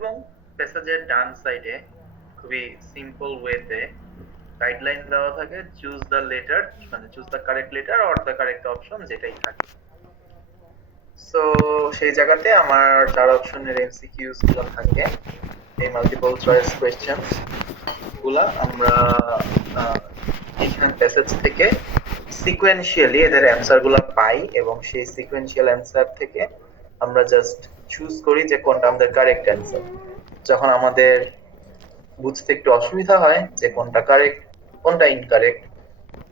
এবং প্যাসেজের ডান সাইডে খুবই সিম্পল ওয়েতে গাইডলাইন দেওয়া থাকে, চুজ দ্য লেটার, মানে choose the correct letter or the correct option, যেটাই থাকে। সো সেই জায়গাতে আমার 4 অপশনের এমসিকিউস গুলো থাকে। এই মাল্টিপল চয়েস কোয়েশ্চেনস গুলা আমরা এখানে প্যাসেজ থেকে সিকোয়েন্সিয়ালি এদের অ্যান্সার গুলা পাই, এবং সেই সিকোয়েন্সিয়াল অ্যান্সার থেকে আমরা জাস্ট চুজ করি যে কোনটা আমাদের কারেক্ট অ্যান্সার। যখন আমাদের বুঝতে একটু অসুবিধা হয় যে কোনটা কারেক্ট কোনটা ইনকারেক্ট,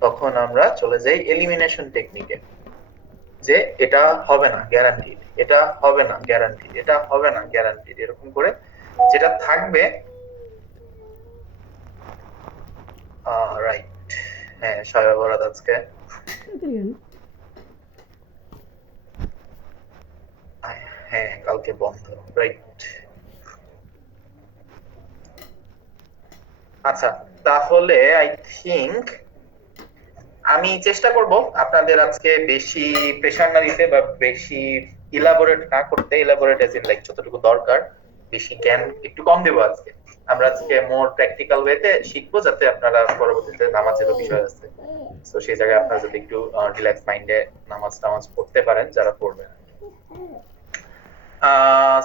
তখন আমরা চলে যাই এলিমিনেশন টেকনিকে, যে এটা হবে না গ্যারান্টিড, এটা হবে না গ্যারান্টিড, এটা হবে না গ্যারান্টিড, এরকম করে যেটা থাকবে। রাইট, হ্যাঁ শবে বরাত আজকে, হ্যাঁ কালকে বন্ধ, রাইট। আচ্ছা, তাহলে আই থিংক আমি চেষ্টা করব আপনাদের আজকে বেশি প্রেশার না দিতে বা বেশি ইলাবোরেট না করতে, ইলাবোরেট এজ ইন লাইক যতটুকু দরকার, বেশি জ্ঞান একটু কম দেবো আজকে। আমরা আজকে মোর প্র্যাকটিক্যাল ওয়েতে শিখবো, যাতে আপনারা পরবর্তীতে নামাজেরও বিষয় আছে, তো সেই জায়গায় আপনারা যদি একটু রিল্যাক্স মাইন্ডে নামাজ পড়তে পারেন যারা পড়বেন।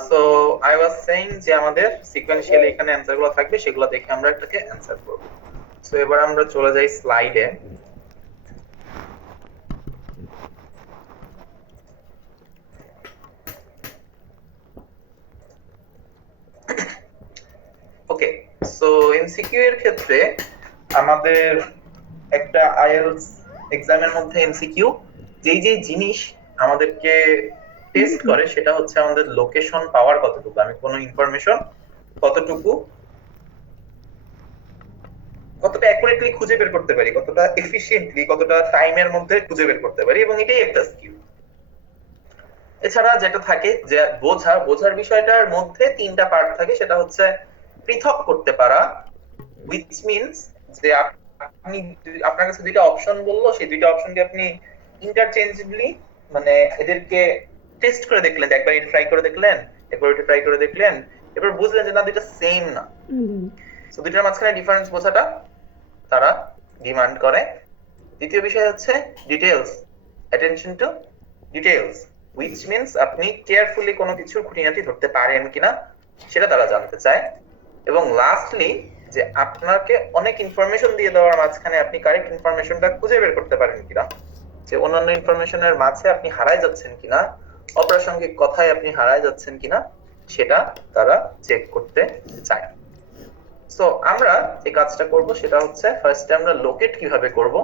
সো আই ওয়াজ সেইং যে আমাদের সিকোয়েন্সিয়ালি এখানে অ্যান্সার গুলো থাকবে, সেগুলো দেখে আমরা এটাকে অ্যান্সার করব। সো এবার আমরা চলে যাই স্লাইডে। ওকে, সো এমসিকিউ এর ক্ষেত্রে আমাদের একটা আইএলটিএস এক্সামের মধ্যে এমসিকিউ যেই যেই জিনিস আমাদেরকে টেস্ট করে, সেটা হচ্ছে আমাদের লোকেশন পাওয়ার কতটুকু, আমি কোনো ইনফরমেশন কতটুকু কতটা অ্যাকুরেটলি খুঁজে বের করতে পারি, কতটা এফিশিয়েন্টলি, কতটা টাইমের মধ্যে খুঁজে বের করতে পারি, এবং এটাই একটা স্কিল। এছাড়া যেটা থাকে যে বোঝার বিষয়টার মধ্যে 3টা পার্ট থাকে, সেটা হচ্ছে পৃথক করতে পারা, which means যে আপনি আপনার কাছে দুইটা অপশন বললো, সেই দুইটা অপশন দিয়ে আপনি ইন্টারচেঞ্জেবলি মানে এদেরকে টেস্ট করে দেখলেন, একবার এটা ট্রাই করে দেখলেন, একবার এটা ট্রাই করে দেখলেন, এবার বুঝলেন যে না দুইটা সেম না। সো দুইটার মাঝখানে ডিফারেন্স বোঝাটা তারা ডিমান্ড করে। দ্বিতীয় বিষয় হচ্ছে details, attention to details, which means আপনি কেয়ারফুলি কোনো কিছুর খুঁটিনাটি ধরতে পারেন কিনা সেটা তারা জানতে চায়। এবং লাস্টলি যে আপনাকে অনেক ইনফরমেশন দিয়ে দেওয়ার মাঝখানে আপনি কারেক্ট ইনফরমেশনটা খুঁজে বের করতে পারেন কিনা, যে অন্যান্য ইনফরমেশনের মাঝে আপনি হারায় যাচ্ছেন কিনা, অপ্রাসঙ্গিক কথায় আপনি হারায় যাচ্ছেন কিনা, সেটা তারা চেক করতে চায়। সো আমরা যে কাজটা করব সেটা হচ্ছে ফার্স্টে আমরা লোকেট কিভাবে করব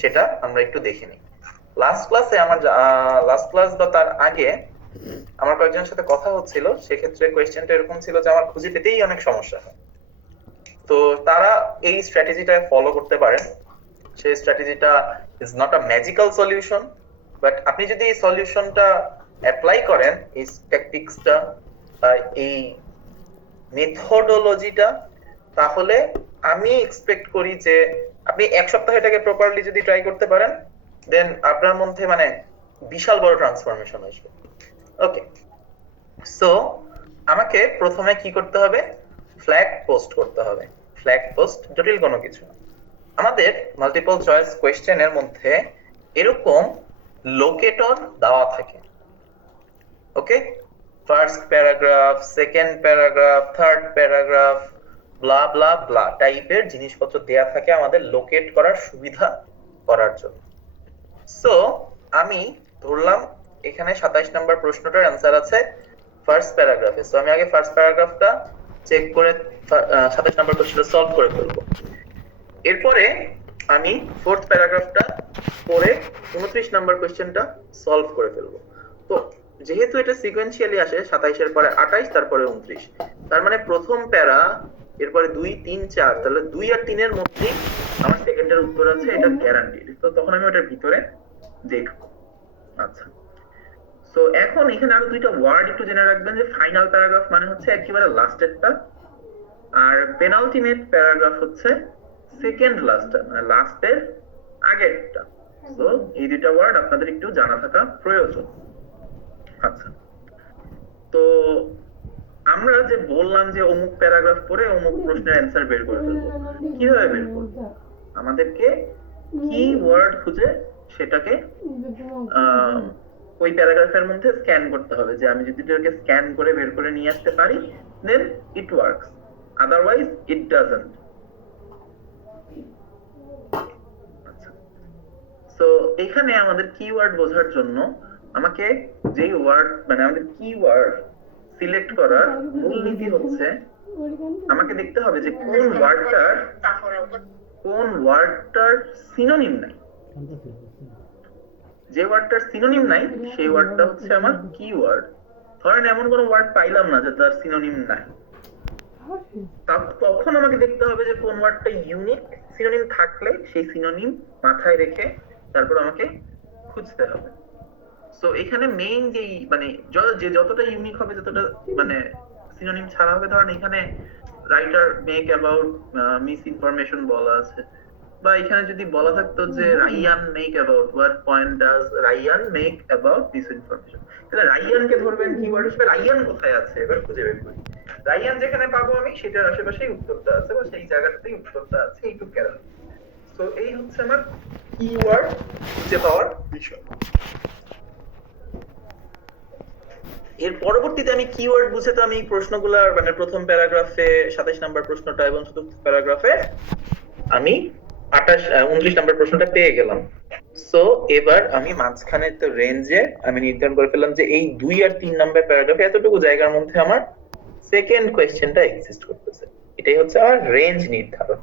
সেটা আমরা একটু দেখে নিই। লাস্ট ক্লাস বা তার আগে আমার কয়েকজনের সাথে কথা হচ্ছিল, সেক্ষেত্রে কোয়েশ্চেনটা এরকম ছিল যে আমার খুঁজে পেতেই অনেক সমস্যা হয়। তো তারা এই স্ট্র্যাটেজিটা ফলো করতে পারেন। সেই স্ট্র্যাটেজিটা is not a magical solution, but আপনি যদি এই সলিউশনটা অ্যাপ্লাই করেন, এই ট্যাকটিক্সটা, এই মেথডোলজিটা, তাহলে আমি এক্সপেক্ট করি যে আপনি 1 সপ্তাহ এটাকে প্রপারলি যদি ট্রাই করতে পারেন, দেন আপনার মধ্যে মানে বিশাল বড় ট্রান্সফরমেশন আসবে। ওকে, সো আমাকে প্রথমে কি করতে হবে, ফ্ল্যাগ পোস্ট করতে হবে। ফ্ল্যাগ পোস্ট জটিল কোনো কিছু না। আমাদের মাল্টিপল চয়েস কোয়েশ্চেনের মধ্যে এরকম লোকেটর দেওয়া থাকে। Okay, first paragraph, second paragraph, third paragraph, blah blah blah টাইপের জিনিসপত্র দেয়া থাকে আমাদের লোকেট করার সুবিধা করার জন্য। সো আমি ধরলাম এখানে 27 নম্বর প্রশ্নটার অ্যান্সার আছে ফার্স্ট প্যারাগ্রাফে। সো আমি আগে ফার্স্ট প্যারাগ্রাফটা চেক করে 27 নম্বর প্রশ্নটা সলভ করে ফেলবো। এরপরে আমি ফোর্থ প্যারাগ্রাফটা পড়ে 29 নম্বর কোশ্চেনটা সলভ করে ফেলবো। তো যেহেতু এটা সিকোয়েন্সিয়ালি আসে, 27 এর পরে 28, তারপরে 29, তার মানে প্রথম প্যারা, এরপরে 2 3 4, তাহলে 2 আর 3 এর মধ্যেই আমার সেকেন্ডের উত্তর আছে, এটা গ্যারান্টিড। তো তখন আমি ওটার ভিতরে দেখবো। আচ্ছা, তো এখন এখানে আরো দুইটা ওয়ার্ড একটু জেনে রাখবেন, যে ফাইনাল প্যারাগ্রাফ মানে হচ্ছে একেবারে লাস্টেরটা, আর পেনাল্টিমেট প্যারাগ্রাফ হচ্ছে সেকেন্ড লাস্টটা, মানে লাস্টের আগেরটা। তো এই দুইটা ওয়ার্ড আপনাদের একটু জানা থাকা প্রয়োজন। আচ্ছা, তো আমরা যে বললাম যে অমুক প্যারাগ্রাফ পড়ে অমুক প্রশ্নের অ্যান্সার বের করে ফেলবো, কিভাবে বের করবো? আমাদেরকে কিওয়ার্ড খুঁজে সেটাকে ওই প্যারাগ্রাফের মধ্যে স্ক্যান করতে হবে, যে আমি যদি এটাকে স্ক্যান করে বের করে নিয়ে আসতে পারি then it works, otherwise it doesn't. So এখানে আমাদের কিওয়ার্ড বোঝার জন্য আমাকে যেই ওয়ার্ড মানে আমাদের কিওয়ার্ড সিলেক্ট করার মূলনীতি হচ্ছে আমাকে দেখতে হবে যে কোন ওয়ার্ডটার সিনোনিম নাই। যে ওয়ার্ডটার সিনোনিম নাই সেই ওয়ার্ডটা হচ্ছে আমার কিওয়ার্ড। ধরেন এমন কোন ওয়ার্ড পাইলাম না যে তার সিনোনিম নাই, তখন আমাকে দেখতে হবে যে কোন ওয়ার্ডটা ইউনিক। সিনোনিম থাকলে সেই সিনোনিম মাথায় রেখে তারপর আমাকে খুঁজতে হবে। সো এখানে মেইন যেই মানে যে যতটা ইউনিক হবে, যতটা মানে সিনোনিম ছাড়া হবে, ধরেন এখানে writer make about miss information বলা আছে, বা এখানে যদি বলা থাকতো যে Ryan make about, what point does Ryan make about miss information, তাহলে রায়ানকে ধরবেন কিওয়ার্ড হিসেবে। রায়ান কোথায় আছে এবার খুঁজে বের করি। রায়ান যেখানে পাবো আমি সেটার আশেপাশেই উত্তরটা আছে, বা সেই জায়গাটাতেই উত্তরটা আছে, এইটুকু কেন। তো এই হচ্ছে আমার কিওয়ার্ড খুঁজে পাওয়ার বিষয়। এর পরবর্তীতে আমি কিওয়ার্ড বুঝে তো আমি প্রশ্নগুলার মানে প্রথম প্যারাগ্রাফে 27 নাম্বার প্রশ্নটা এবং চতুর্থ প্যারাগ্রাফে আমি 29 নাম্বার প্রশ্নটা পেয়ে গেলাম। সো এবার আমি মাঝখানে তো রেঞ্জে আমি নির্ধারণ করে ফেললাম যে এই 2 আর 3 নাম্বার প্যারাগ্রাফে এতটুকু জায়গার মধ্যে আমার সেকেন্ড কোশ্চেনটা এক্সিস্ট করতেছে। এটাই হচ্ছে আমার রেঞ্জ নির্ধারণ।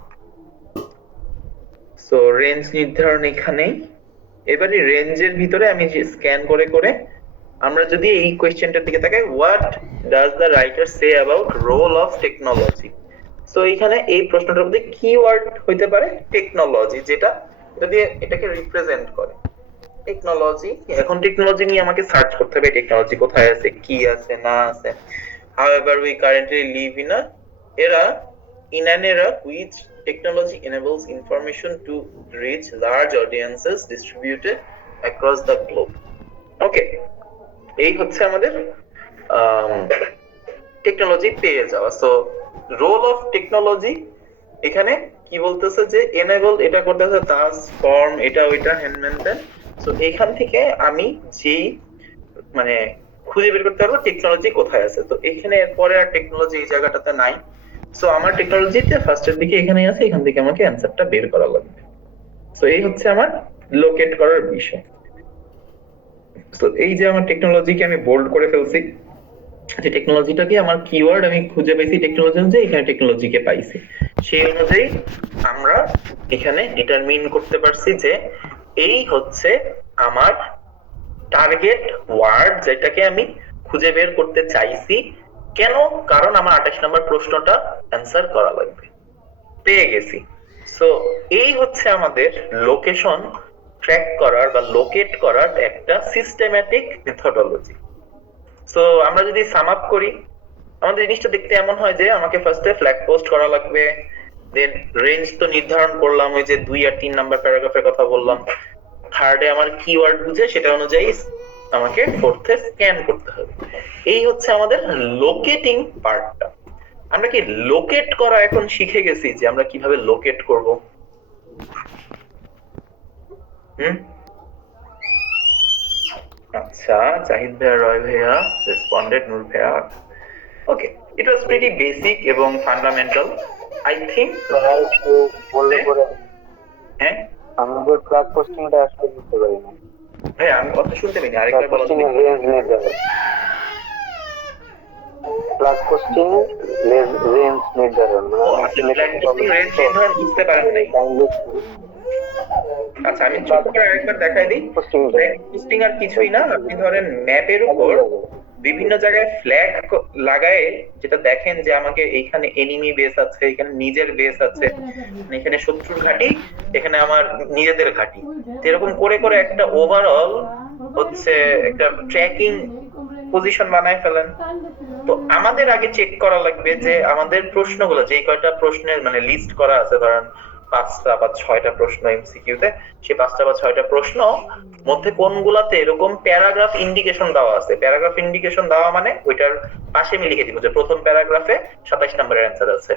সো রেঞ্জ নির্ধারণ এখানেই। এবারে রেঞ্জের ভিতরে আমি যে স্ক্যান করে করে আমরা যদি এই কোশ্চেনটার দিকে তাকাই, what does the writer say about role of technology. So এখানে এই প্রশ্নটার মধ্যে কিওয়ার্ড হইতে পারে টেকনোলজি, যেটা দিয়ে এটাকে রিপ্রেজেন্ট করে টেকনোলজি। এখন টেকনোলজি নিয়ে আমাকে সার্চ করতে হবে, টেকনোলজি কোথায় আছে, কি আছে না আছে। However, we currently live in an era which technology enables information to reach large audiences distributed across the globe. Okay, এই হচ্ছে আমাদের টেকনোলজি পেয়ে যাওয়া। সো রোল অফ টেকনোলজি এখানে কি বলতেছে যে এনেবল, এটা করতেছে টাস্ক ফর্ম, এটা ওইটা হ্যান্ডম্যান দেন। সো এখান থেকে আমি যেই মানে খুঁজে বের করতে পারবো টেকনোলজি কোথায় আছে। তো এখানে এরপরে আর টেকনোলজি এই জায়গাটাতে নাই। সো আমার টেকনোলজিতে ফার্স্টের দিকে এখানে আছে, এখান থেকে আমাকে অ্যানসারটা বের করা লাগবে। সো এই হচ্ছে আমার লোকেট করার বিষয়। সো এই যে আমার টেকনোলজিকে আমি বোল্ড করে ফেলছি, যে টেকনোলজিটাকে আমার কিওয়ার্ড আমি খুঁজে পাইছি, টেকনোলজি অনুযায়ী এখানে টেকনোলজিকে পাইছি, সেই অনুযায়ী আমরা এখানে ডিটারমিন করতে পারছি যে এই হচ্ছে আমার টার্গেট ওয়ার্ড, যেটাকে আমি খুঁজে বের করতে চাইছি। কেন? কারণ আমার 28 নম্বর প্রশ্নটা অ্যান্সার করা লাগবে। পেয়ে গেছি। সো এই হচ্ছে আমাদের লোকেশন ট্র্যাক করার বা লোকেট করার একটা সিস্টেম্যাটিক মেথডোলজি। সো আমরা যদি সাম আপ করি, আমাদের জিনিসটা দেখতে এমন হয় যে আমাকে ফার্স্টে ফ্ল্যাগ পোস্ট করা লাগবে, দেন রেঞ্জ তো নির্ধারণ করলাম, ওই যে 2 আর 3 নাম্বার প্যারাগ্রাফের কথা বললাম। থার্ডে আমার কিওয়ার্ড বুঝে সেটা অনুযায়ী আমাকে ফোর্থে স্ক্যান করতে হবে। এই হচ্ছে আমাদের লোকেটিং পার্টটা। আমরা কি লোকেট করা এখন শিখে গেছি যে আমরা কিভাবে লোকেট করব? আচ্ছা, জাহিদ ভাইয়া, রয় ভাইয়া রেসপন্ডেড, নূর ভাইয়া। ওকে, ইট ওয়াজ প্রিটি বেসিক এবং ফান্ডামেন্টাল আই থিংক। হ্যাঁ, আমাদের ক্লাস পোস্টিংটা আসলে বুঝতে পারি না ভাই, আমি কথা শুনতে পাইনি, আরেকবার বলো। ক্লাস পোস্টিং রেঞ্জ নির্ধারণ বুঝতে পারেন নাই? আচ্ছা, আমি ছোট করে আরেকবার দেখাই দিই। পোস্টিং আর কিছুই না, আপনি ধরেন ম্যাপের উপর বিভিন্ন জায়গায় ফ্ল্যাগ লাগায়, যেটা দেখেন যে আমাকে এইখানে এনিমি বেস আছে, এখানে নিজের বেস আছে, এখানে শত্রুর ঘাঁটি, এখানে আমার নিজেদের ঘাঁটি, এরকম করে করে একটা ওভারঅল হচ্ছে একটা ট্র্যাকিং পজিশন বানায় ফেলেন। তো আমাদের আগে চেক করা লাগবে যে আমাদের প্রশ্নগুলো, যে কয়টা প্রশ্নের মানে লিস্ট করা আছে, ধরেন 5টা বা 6টা প্রশ্ন এমসিকিউ তে, সেই 5টা বা 6টা প্রশ্ন মধ্যে কোনগুলাতে এরকম প্যারাগ্রাফ ইন্ডিকেশন দেওয়া আছে। প্যারাগ্রাফ ইন্ডিকেশন দেওয়া মানে ওইটার পাশে আমি লিখে দিব যে প্রথম প্যারাগ্রাফে 27 নম্বরের অ্যান্সার আছে,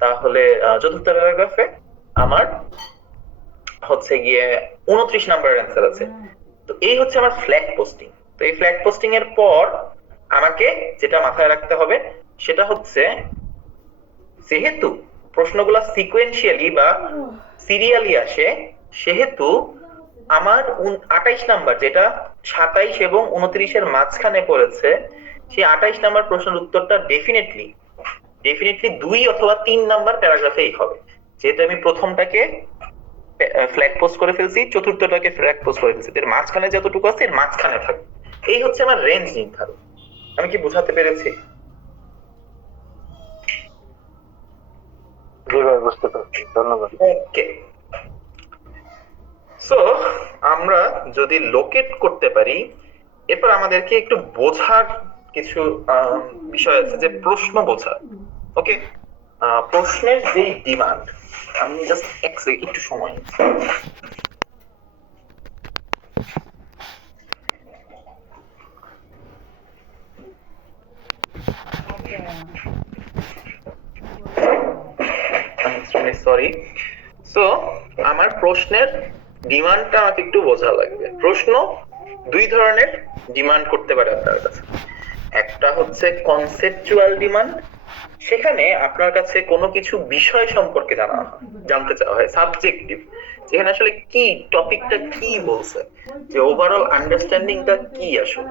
তাহলে চতুর্থ প্যারাগ্রাফে আমার হচ্ছে গিয়ে 29 নম্বরের অ্যান্সার আছে। তো এই হচ্ছে আমার ফ্ল্যাগ পোস্টিং। তো এই ফ্ল্যাগ পোস্টিং এর পর আমাকে যেটা মাথায় রাখতে হবে সেটা হচ্ছে, যেহেতু প্রশ্নগুলো সিকোয়েন্সিয়ালি বা সিরিয়ালি আসে, সেহেতু আমার 28 নাম্বার, যেটা 27 এবং 29 এর মাঝখানে পড়েছে, সেই 28 নাম্বার প্রশ্নের উত্তরটা ডেফিনেটলি 2 অথবা 3 নাম্বার প্যারাগ্রাফেই হবে, যেহেতু আমি প্রথমটাকে ফ্ল্যাগ পোস্ট করে ফেলছি, চতুর্থটাকে ফ্ল্যাগ পোস্ট করে ফেলছি, এর মাঝখানে যতটুকু আছে এর মাঝখানে থাকবে। এই হচ্ছে আমার রেঞ্জ নির্ধারণ। আমি কি বোঝাতে পেরেছি? জি ভাই, বুঝতে পারছি, ধন্যবাদ। ওকে, সো আমরা যদি লোকেট করতে পারি, এরপর আমাদেরকে একটু বোঝার কিছু বিষয় আছে, যে প্রশ্ন বোঝা। ওকে, প্রশ্নের যে ডিমান্ড, আমি জাস্ট একটু সময় সরি। সো আমার প্রশ্নের ডিমান্ডটা আমাকে একটু বোঝা লাগবে। প্রশ্ন দুই ধরনের ডিমান্ড করতে পারে আপনার কাছে। একটা হচ্ছে কনসেপচুয়াল ডিমান্ড, সেখানে আপনার কাছে কোনো কিছু বিষয় সম্পর্কে জানতে চাওয়া হয়, সাবজেক্টিভ, যেখানে আসলে কি টপিকটা কি বলছে, যে ওভারঅল আন্ডারস্ট্যান্ডিংটা কি আসলে।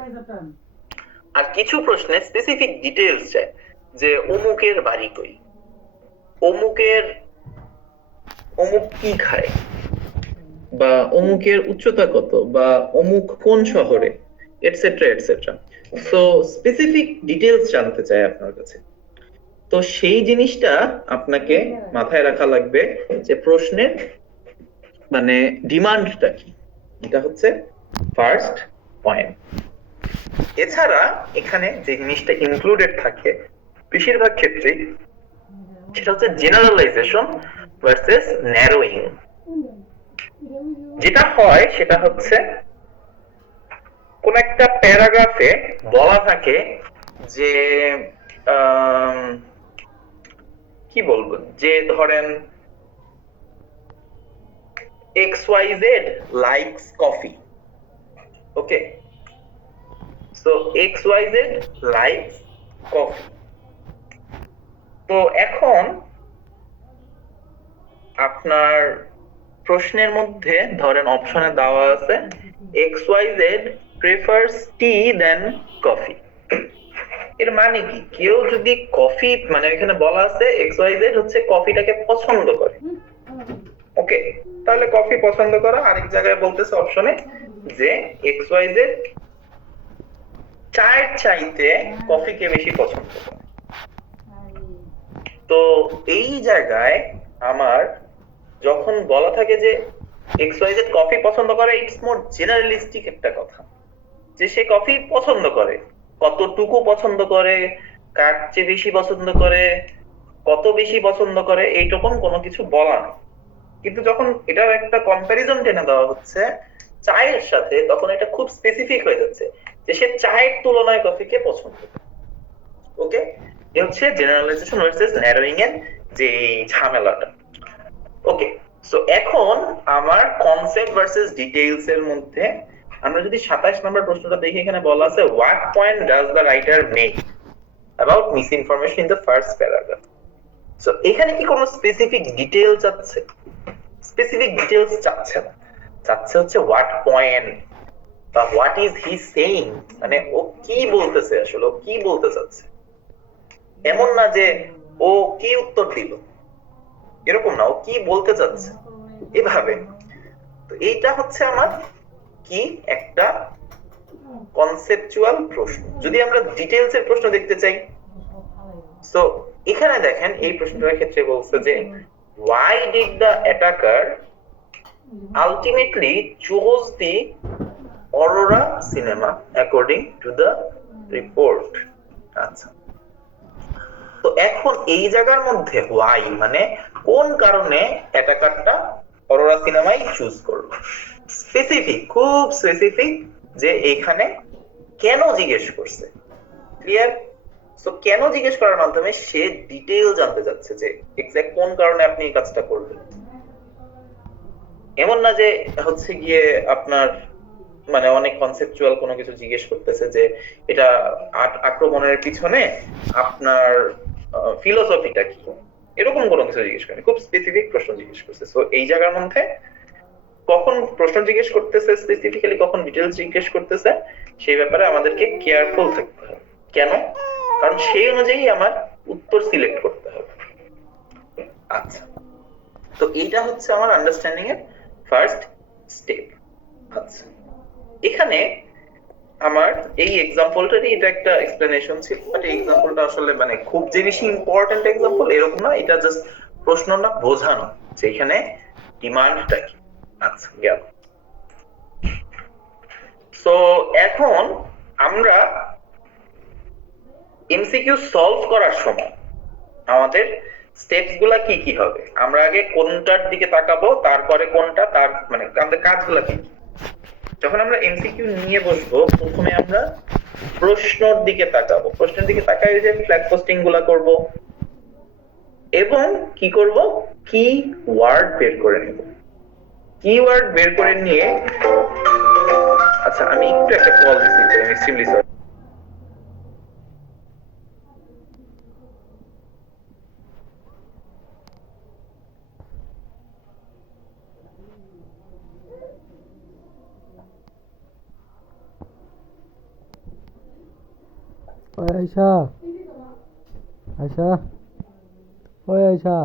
আর কিছু প্রশ্নে স্পেসিফিক ডিটেইলস চায়, যে অমুকের বাড়ি কই, অমুক কি খায়, বা অমুকের উচ্চতা কত, বা অমুক কোন শহরে, etcetera etcetera. So specific details জানতে চাই আপনার কাছে। তো সেই জিনিসটা আপনাকে মাথায় রাখা লাগবে, যে প্রশ্নের মানে ডিমান্ডটা কি। এটা হচ্ছে ফার্স্ট পয়েন্ট। এছাড়া এখানে যে জিনিসটা ইনক্লুডেড থাকে বেশিরভাগ ক্ষেত্রেই, সেটা হচ্ছে জেনারেলাইজেশন ভার্সেস ন্যারোইং। যেটা হয় সেটা হচ্ছে, কোন একটা প্যারাগ্রাফে বলা থাকে যে কি বলবো, যে ধরেন XYZ likes coffee. Okay, so XYZ likes coffee. তো এখন আপনার প্রশ্নের মধ্যে ধরেন অপশনে দেওয়া আছে XYZ prefers tea than coffee। এর মানে কি, কেউ যদি কফি, মানে এখানে বলা আছে XYZ হচ্ছে কফিটাকে পছন্দ করে। ওকে, তাহলে কফি পছন্দ করা, আরেক জায়গায় বলতেছে অপশনে যে XYZ চায়ের চাইতে কফিকে বেশি পছন্দ করে। তো এই জায়গায় আমার যখন বলা থাকে যে XYZ কফি পছন্দ করে, ইটস মোর জেনারেলিস্টিক একটা কথা, যে সে কফি পছন্দ করে, কতটুকু পছন্দ করে, কার চেয়ে বেশি পছন্দ করে, কত বেশি পছন্দ করে, এইরকম কোনো কিছু বলা নেই। কিন্তু যখন এটার একটা কম্পারিজন টেনে দেওয়া হচ্ছে চায়ের সাথে, তখন এটা খুব স্পেসিফিক হয়ে যাচ্ছে যে সে চায়ের তুলনায় কফিকে পছন্দ করে। ওকে, এই হচ্ছে জেনারেলাইজেশন ভার্সেস ন্যারোইং এর যে ঝামেলাটা। ওকে, সো এখন আমার কনসেপ্ট ভার্সেস ডিটেইলস এর মধ্যে আমরা যদি 27 নম্বর প্রশ্নটা দেখি, এখানে বলা আছে what point does the writer make about misinformation in the first paragraph. So এখানে কি কোনো স্পেসিফিক ডিটেইল চাচ্ছে? স্পেসিফিক ডিটেইলস চাচ্ছে না, চাচ্ছে হচ্ছে হোয়াট পয়েন্ট বা হোয়াট ইজ হি সেইং, মানে ও কি বলতেছে, আসলে ও কি বলতে চাচ্ছে। এমন না যে ও কি উত্তর দিল, এরকম না, ও কি বলতে চাচ্ছে, এভাবে। তো এইটা হচ্ছে আমার কি একটা কনসেপচুয়াল প্রশ্ন। যদি আমরা ডিটেইলস এর প্রশ্ন দেখতে চাই, সো এখানে দেখেন এই প্রশ্নটার ক্ষেত্রে বলছে যে why did the attacker ultimately chose the Aurora cinema according to the report। আচ্ছা, তো এখন এই জায়গার মধ্যে হোয়াই মানে কোন কারণে অ্যাটাকারটা অরোরা সিনেমাই চুজ করলো, স্পেসিফিক, খুব স্পেসিফিক, যে এখানে কেন জিজ্ঞেস করছে। ক্লিয়ার? তো কেন জিজ্ঞেস করার মাধ্যমে সে ডিটেইল জানতে চাচ্ছে যে এক্সাক্ট কোন কারণে আপনি এই কাজটা করবেন। এমন না যে হচ্ছে গিয়ে আপনার মানে অনেক কনসেপচুয়াল কোনো কিছু জিজ্ঞেস করতেছে যে এটা আক্রমণের পিছনে আপনার ফিলোসফিটা কি, এরকম কোনো কিছু জিজ্ঞেস করেনি, খুব স্পেসিফিক প্রশ্ন জিজ্ঞেস করছে। সো এই জায়গার মধ্যে কখন প্রশ্ন জিজ্ঞেস করতেছে স্পেসিফিক্যালি, কখন ডিটেইলস জিজ্ঞেস করতেছে, সেই ব্যাপারে আমাদেরকে কেয়ারফুল থাকতে হবে। কেন? কারণ সেই অনুযায়ী আমার উত্তর সিলেক্ট করতে হবে। আচ্ছা, তো এইটা হচ্ছে আমার আন্ডারস্ট্যান্ডিং এর ফার্স্ট স্টেপ। আচ্ছা, এখানে আমার এই এক্সাম্পলটারই এটা একটা এক্সপ্লেনেশন ছিল, বাট এই এক্সাম্পলটা আসলে মানে খুব যে বেশি ইম্পর্টেন্ট এক্সাম্পল এরকম না, এটা জাস্ট প্রশ্নটা বোঝানো যে এখানে ডিমান্ডটা কি। আচ্ছা, গেল। সো এখন আমরা এমসিকিউ সলভ করার সময় আমাদের স্টেপস গুলা কি কি হবে, আমরা আগে কোনটার দিকে তাকাবো, তারপরে কোনটা, তার মানে আমাদের কাজগুলা কি কি। যখন আমরা এমসিকিউ নিয়ে বসবো, প্রথমে আমরা প্রশ্নর দিকে তাকাবো, প্রশ্নের দিকে তাকাই যে ফ্ল্যাগ পোস্টিং গুলা করব এবং কি করব, কি ওয়ার্ড বের করে নেব। কি ওয়ার্ড বের করে নিয়ে, আচ্ছা আমি একটু একটা কল রিসিভ করি, আমি এক্সট্রিমলি সরি। ওই আয়শা, আয়শা, ওই আয়শা,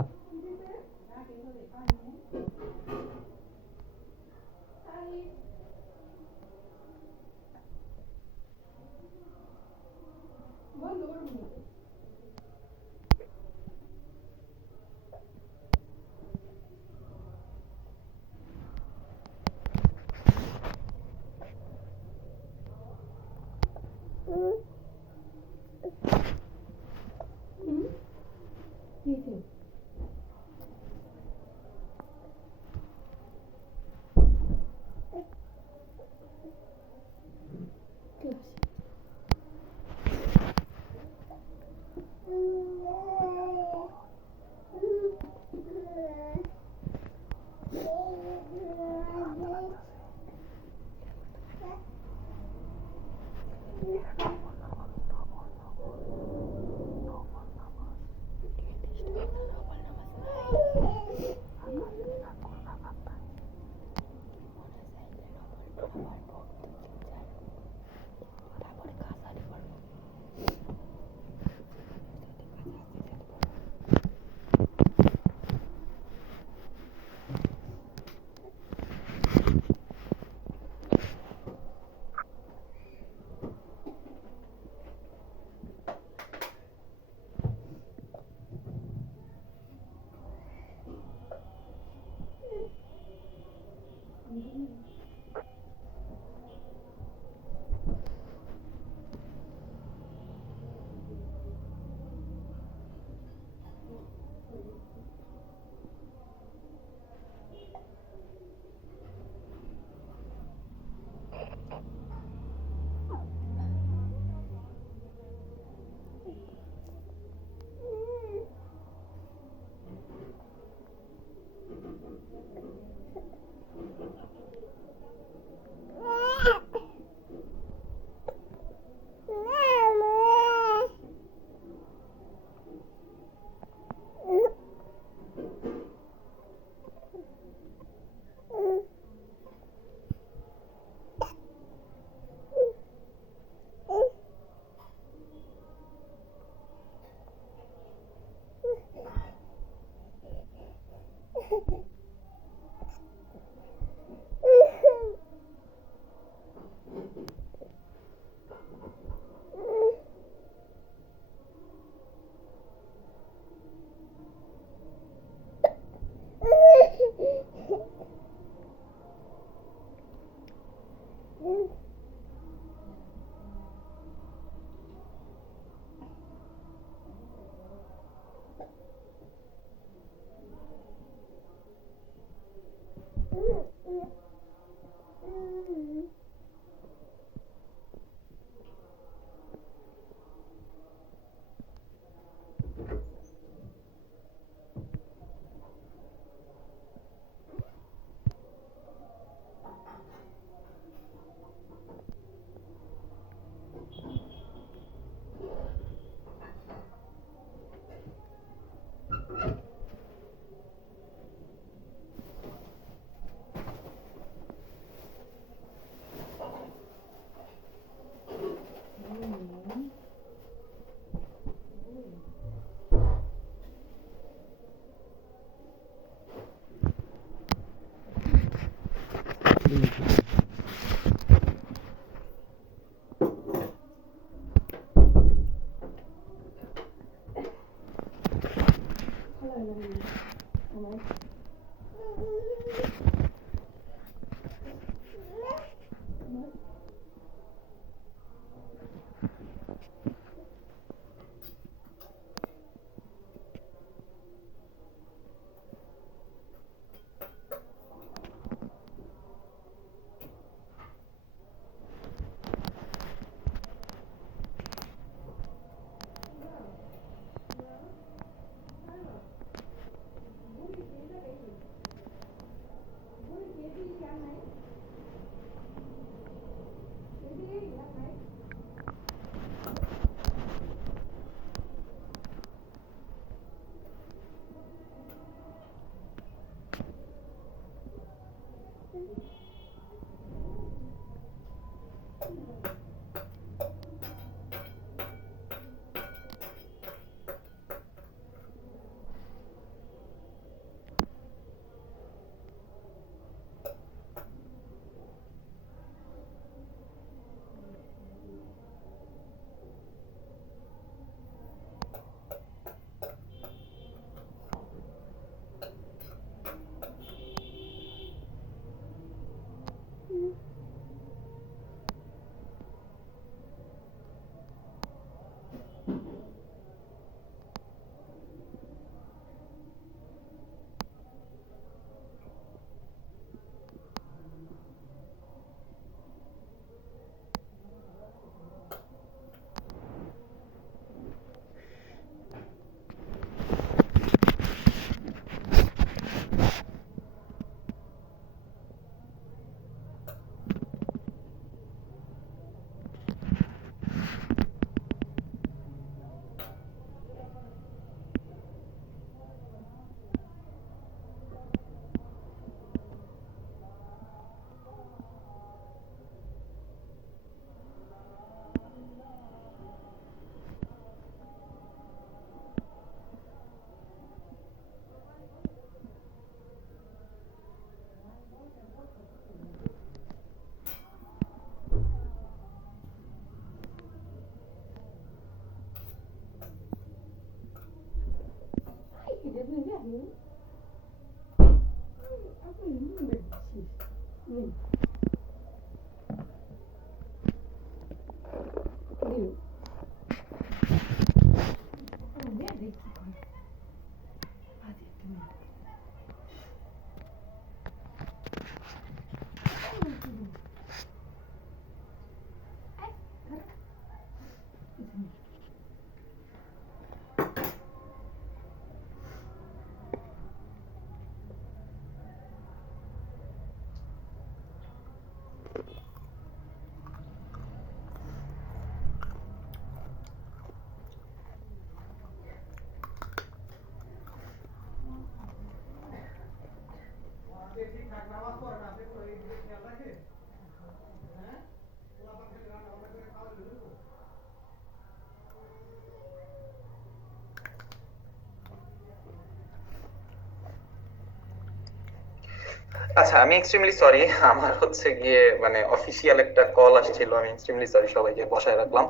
আচ্ছা, আমি এক্সট্রিমলি সরি, আমার হচ্ছে গিয়ে মানে অফিসিয়াল একটা কল আসছিল, আমি এক্সট্রিমলি সরি, সবাইকে বসায় রাখলাম।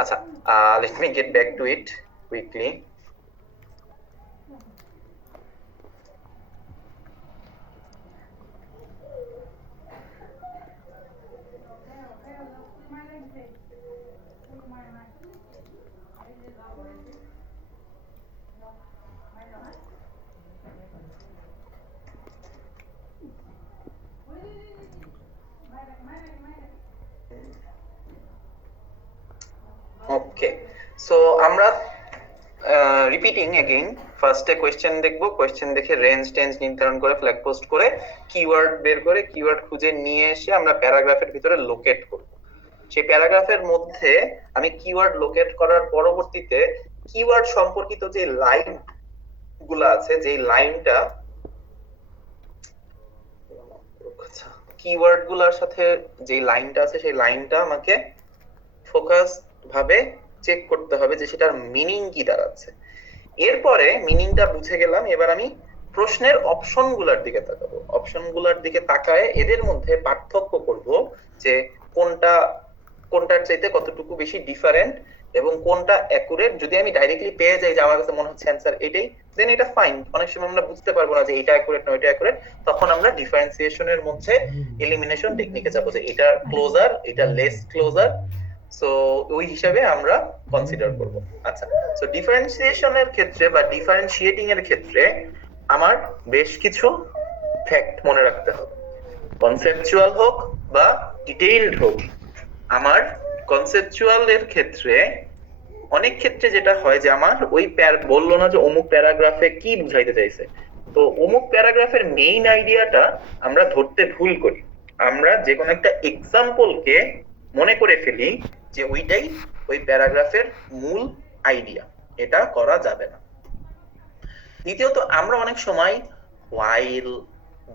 আচ্ছা, let me get back to it quickly. Okay, so আমরা রিপিটিং এগেইন, ফার্স্টে কোয়েশ্চেন দেখবো, কোয়েশ্চেন দেখে রেঞ্জ টেঞ্জ নির্ধারণ করে ফ্ল্যাগ পোস্ট করে কিওয়ার্ড বের করে কিওয়ার্ড খুঁজে নিয়ে এসে আমরা প্যারাগ্রাফের ভিতরে লোকেট করব। সেই প্যারাগ্রাফের মধ্যে আমি কিওয়ার্ড লোকেট করার পরবর্তীতে কিওয়ার্ড সম্পর্কিত যে লাইন গুলা আছে, যে লাইনটা কিওয়ার্ড গুলার সাথে যে লাইনটা আছে সেই লাইনটা আমাকে ফোকাস ভাবে চেক করতে হবে যে সেটার মিনিং কি দাঁড়াচ্ছে। এরপরে মিনিংটা বুঝে গেলাম, এবার আমি প্রশ্নের অপশন গুলার দিকে তাকাবো। অপশন গুলার দিকে তাকায় এদের মধ্যে পার্থক্য করব যে কোনটার চাইতে কতটুকু বেশি ডিফারেন্ট এবং কোনটা অ্যাকুরেট। যদি আমি ডাইরেক্টলি পেয়ে যাই যে আমার কাছে মনে হচ্ছে অ্যান্সার এটাই, দেন এটা ফাইন। অনেক সময় আমরা বুঝতে পারবো না যে এটা অ্যাকুরেট না এটা অ্যাকুরেট, তখন আমরা ডিফারেন্সিয়েশনের মধ্যে এলিমিনেশন টেকনিকে যাবো যে এটা ক্লোজার, এটা লেস ক্লোজার, সো ওই হিসাবে আমরা কনসিডার করব। আচ্ছা, সো ডিফারেন্সিয়েশনের ক্ষেত্রে বা ডিফারেন্সিয়েটিং এর ক্ষেত্রে আমার বেশ কিছু ফ্যাক্ট মনে রাখতে হবে। কনসেপচুয়াল হোক বা ডিটেইলড হোক, আমার কনসেপচুয়াল এর ক্ষেত্রে অনেক ক্ষেত্রে যেটা হয় যে আমার ওই বললো না যে অমুক প্যারাগ্রাফে কি বুঝাইতে চাইছে, তো অমুক প্যারাগ্রাফের মেইন আইডিয়াটা আমরা ধরতে ভুল করি। আমরা যে কোনো একটা এক্সাম্পলকে মনে করে ফেলি যে ওইটাই ওই প্যারাগ্রাফের মূল আইডিয়া, এটা করা যাবে না। দ্বিতীয়ত, আমরা অনেক সময় while,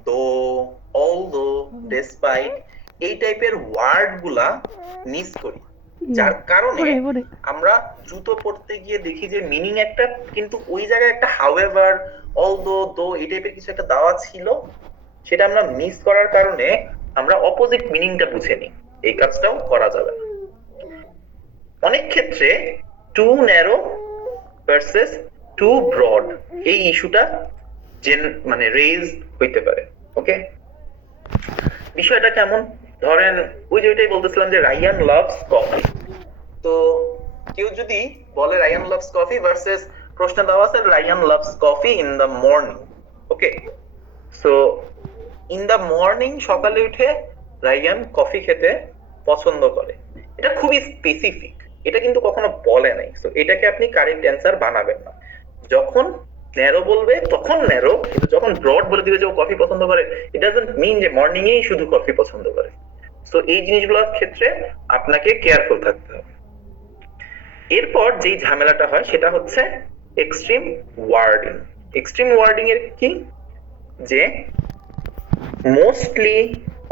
though, although, despite এই টাইপের ওয়ার্ড গুলা মিস করি, যার কারণে আমরা জুতো পড়তে গিয়ে দেখি যে মিনিং একটা, কিন্তু ওই জায়গায় একটা however, although, though এই টাইপের কিছু একটা দেওয়া ছিল, সেটা আমরা মিস করার কারণে আমরা অপোজিট মিনিংটা বুঝে নিই। এই কাজটাও করা যাবে না। অনেক ক্ষেত্রে too narrow versus too broad এই ইস্যুটা মানে রেজ হইতে পারে। ওকে, বিষয়টা কেমন? ধরেন ওই যে ওইটাই বলতেছিলাম যে রায়ান লাভস কফি, তো কেউ যদি বলে রায়ান লাভস কফি ভার্সেস প্রশ্ন দেওয়া আছে Ryan loves coffee in the morning. Okay, so in the morning সকালে উঠে রায়ান কফি খেতে পছন্দ করে, এটা খুবই স্পেসিফিক, এটা কিন্তু কখনো বলে নাই, সো এটাকে আপনি কারেক্ট অ্যান্সার বানাবেন না। যখন ন্যারো বলবে তখন ন্যারো, কিন্তু যখন ব্রড বলে দিবে যে ও কফি পছন্দ করে, ইট ডাজন্ট মিন যে মর্নিং এই শুধু কফি পছন্দ করে। সো এই জিনিসগুলোর ক্ষেত্রে আপনাকে কেয়ারফুল থাকতে হবে। এরপর যেই ঝামেলাটা হয় সেটা হচ্ছে এক্সট্রিম ওয়ার্ডিং। এক্সট্রিম ওয়ার্ডিং এর কি, যে মোস্টলি,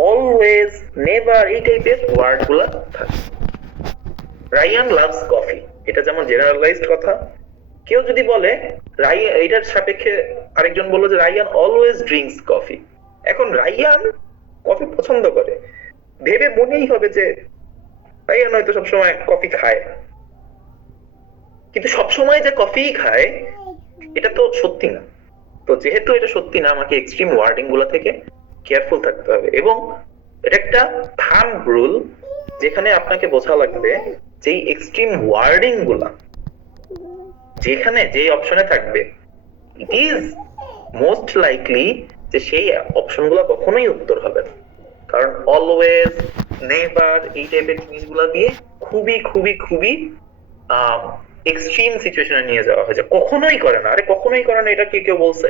অলওয়েজ, নেভার এই টাইপের ওয়ার্ড গুলা থাকে। রায়ান লাভস কফি, এটা যেমন জেনারেলাইজড কথা। কেউ যদি বলে এটার সাপেক্ষে আরেকজন বললো যে রায়ান অলওয়েজ ড্রিঙ্কস কফি, এখন রায়ান কফি পছন্দ করে, ভেবে মনেই হবে যে রায়ান হয়তো সবসময় কফি খায়, কিন্তু সবসময় যে কফি খায় এটা তো সত্যি না। তো যেহেতু এটা সত্যি না, আমাকে এক্সট্রিম ওয়ার্ডিং গুলা থেকে কেয়ারফুল থাকতে হবে। এবং এটা একটা থাম্ব রুল, যেখানে আপনাকে বোঝা লাগবে যে এক্সট্রিম ওয়ার্ডিং গুলা যেখানে যে অপশনে থাকবে, ইট ইজ মোস্ট লাইকলি যে সেই অপশনগুলো কখনোই উত্তর হবে না। কারণ অলওয়েজ, নেভার, এই টাইপের জিনিসগুলো দিয়ে খুবই খুবই খুবই এক্সট্রিম সিচুয়েশনে নিয়ে যাওয়া হয়, যে কখনোই করে না। আরে কখনোই করে না, এটা কি কেউ বলছে?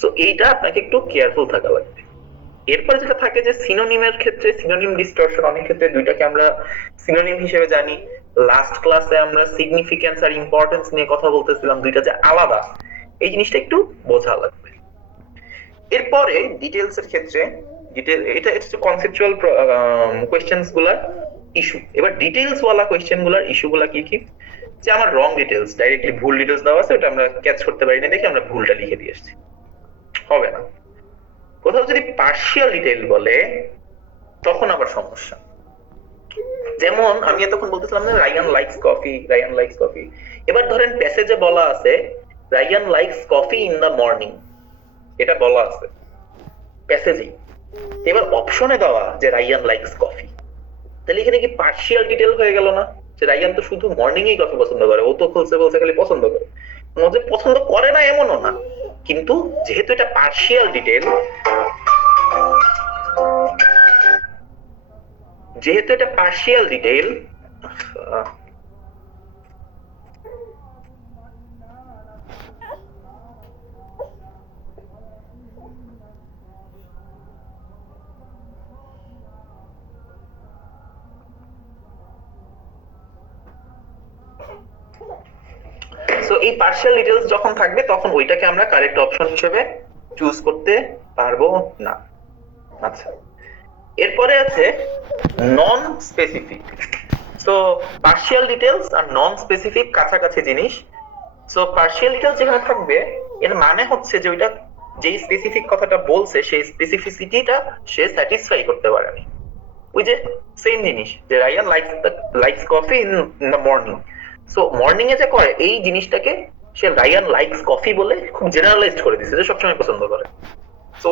সো এইটা আপনাকে একটু কেয়ারফুল থাকা লাগবে। এরপর যেটা থাকে যে সিনোনিমের ক্ষেত্রে সিনোনিম ডিস্টরশন, অনেক ক্ষেত্রে দুইটাকে আমরা সিনোনিম হিসেবে জানি। লাস্ট ক্লাসে আমরা সিগনিফিকেন্স আর ইম্পর্টেন্স নিয়ে কথা বলতেছিলাম, দুইটা যে আলাদা, এই জিনিসটা একটু বোঝা লাগবে। এরপরে ডিটেইলস এর ক্ষেত্রে এটা হচ্ছে কনসেপচুয়াল কোশ্চেনস গুলার ইস্যু। এবার ডিটেইলস ওয়ালা কোশ্চেন গুলার ইস্যু গুলা কি কি? যে আমার রং ডিটেইলস, ডাইরেক্টলি ভুল ডিটেইলস দেওয়া আছে, ওটা আমরা ক্যাচ করতে পারি না দেখে আমরা ভুলটা লিখে দিয়ে আসছি, হবে না। কোথাও যদি পার্শিয়াল ডিটেইল বলে তখন আবার সমস্যা। যেমন আমি এতক্ষণ বলতেছিলাম না Ryan likes coffee, Ryan likes coffee. এবার ধরেন প্যাসেজে বলা আছে Ryan likes coffee in the morning, এটা বলা আছে প্যাসেজেই। এবার অপশনে দেওয়া যে রায়ান লাইকস কফি, তাহলে এখানে কি পার্শিয়াল ডিটেইল হয়ে গেল না? যে রায়ান তো শুধু মর্নিং এই কফি পছন্দ করে, ও তো খুলছে বলছে খালি পছন্দ করে, ও যে পছন্দ করে না এমনও না। কিন্তু যেহেতু এটা পার্শিয়াল ডিটেইল, যেহেতু এটা পার্শিয়াল ডিটেইল, সো এই পার্শিয়াল ডিটেইলস যখন থাকবে তখন ওইটাকে আমরা কারেক্ট অপশন হিসেবে চুজ করতে পারবো না। আচ্ছা, এরপরে আছে non specific. So partial details আর নন স্পেসিফিক কাছাকাছি জিনিস। সো পার্শিয়াল ডিটেইলস যেখানে থাকবে, এর মানে হচ্ছে যে ওইটা যেই স্পেসিফিক কথাটা বলছে সেই স্পেসিফিসিটিটা সে স্যাটিসফাই করতে পারেনি। ওই যে সেম জিনিস যে Ryan likes coffee in the morning, so morning এ যে করে এই জিনিসটাকে সে রায়ান লাইকস কফি বলে খুব জেনারেলাইজড করে দিচ্ছে যে সবসময় পছন্দ করে। সো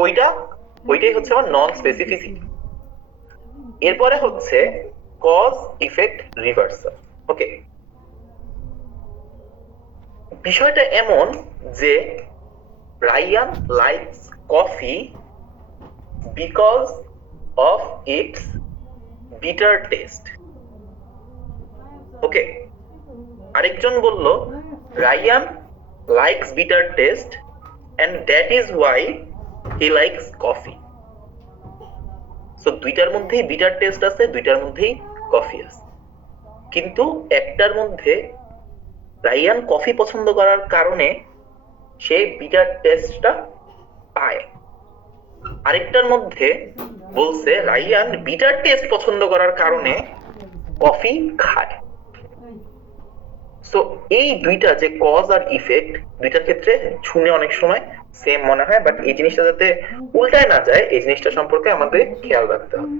ওইটাই হচ্ছে আমার নন স্পেসিফিসিটি। এরপরে হচ্ছে কজ ইফেক্ট রিভার্সাল। ওকে, বিষয়টা এমন যে Ryan likes coffee because of its bitter taste. Okay, আরেকজন বলল Ryan likes bitter taste and that is why he likes coffee. So দুইটার মধ্যেই বিটার টেস্ট আছে, দুইটার মধ্যেই কফি আছে, কিন্তু একটার মধ্যে রায়ান কফি পছন্দ করার কারণে সে বিটার টেস্টটা পায়, আরেকটার মধ্যে বলছে রায়ান বিটার টেস্ট পছন্দ করার কারণে কফি খায়। সো এই দুইটা যে কজ আর ইফেক্ট, দুইটার ক্ষেত্রে শুনে অনেক সময় সেম মনে হয়, বাট এই জিনিসটা যাতে উল্টায় না যায় এই জিনিসটা সম্পর্কে আমাদের খেয়াল রাখতে হবে।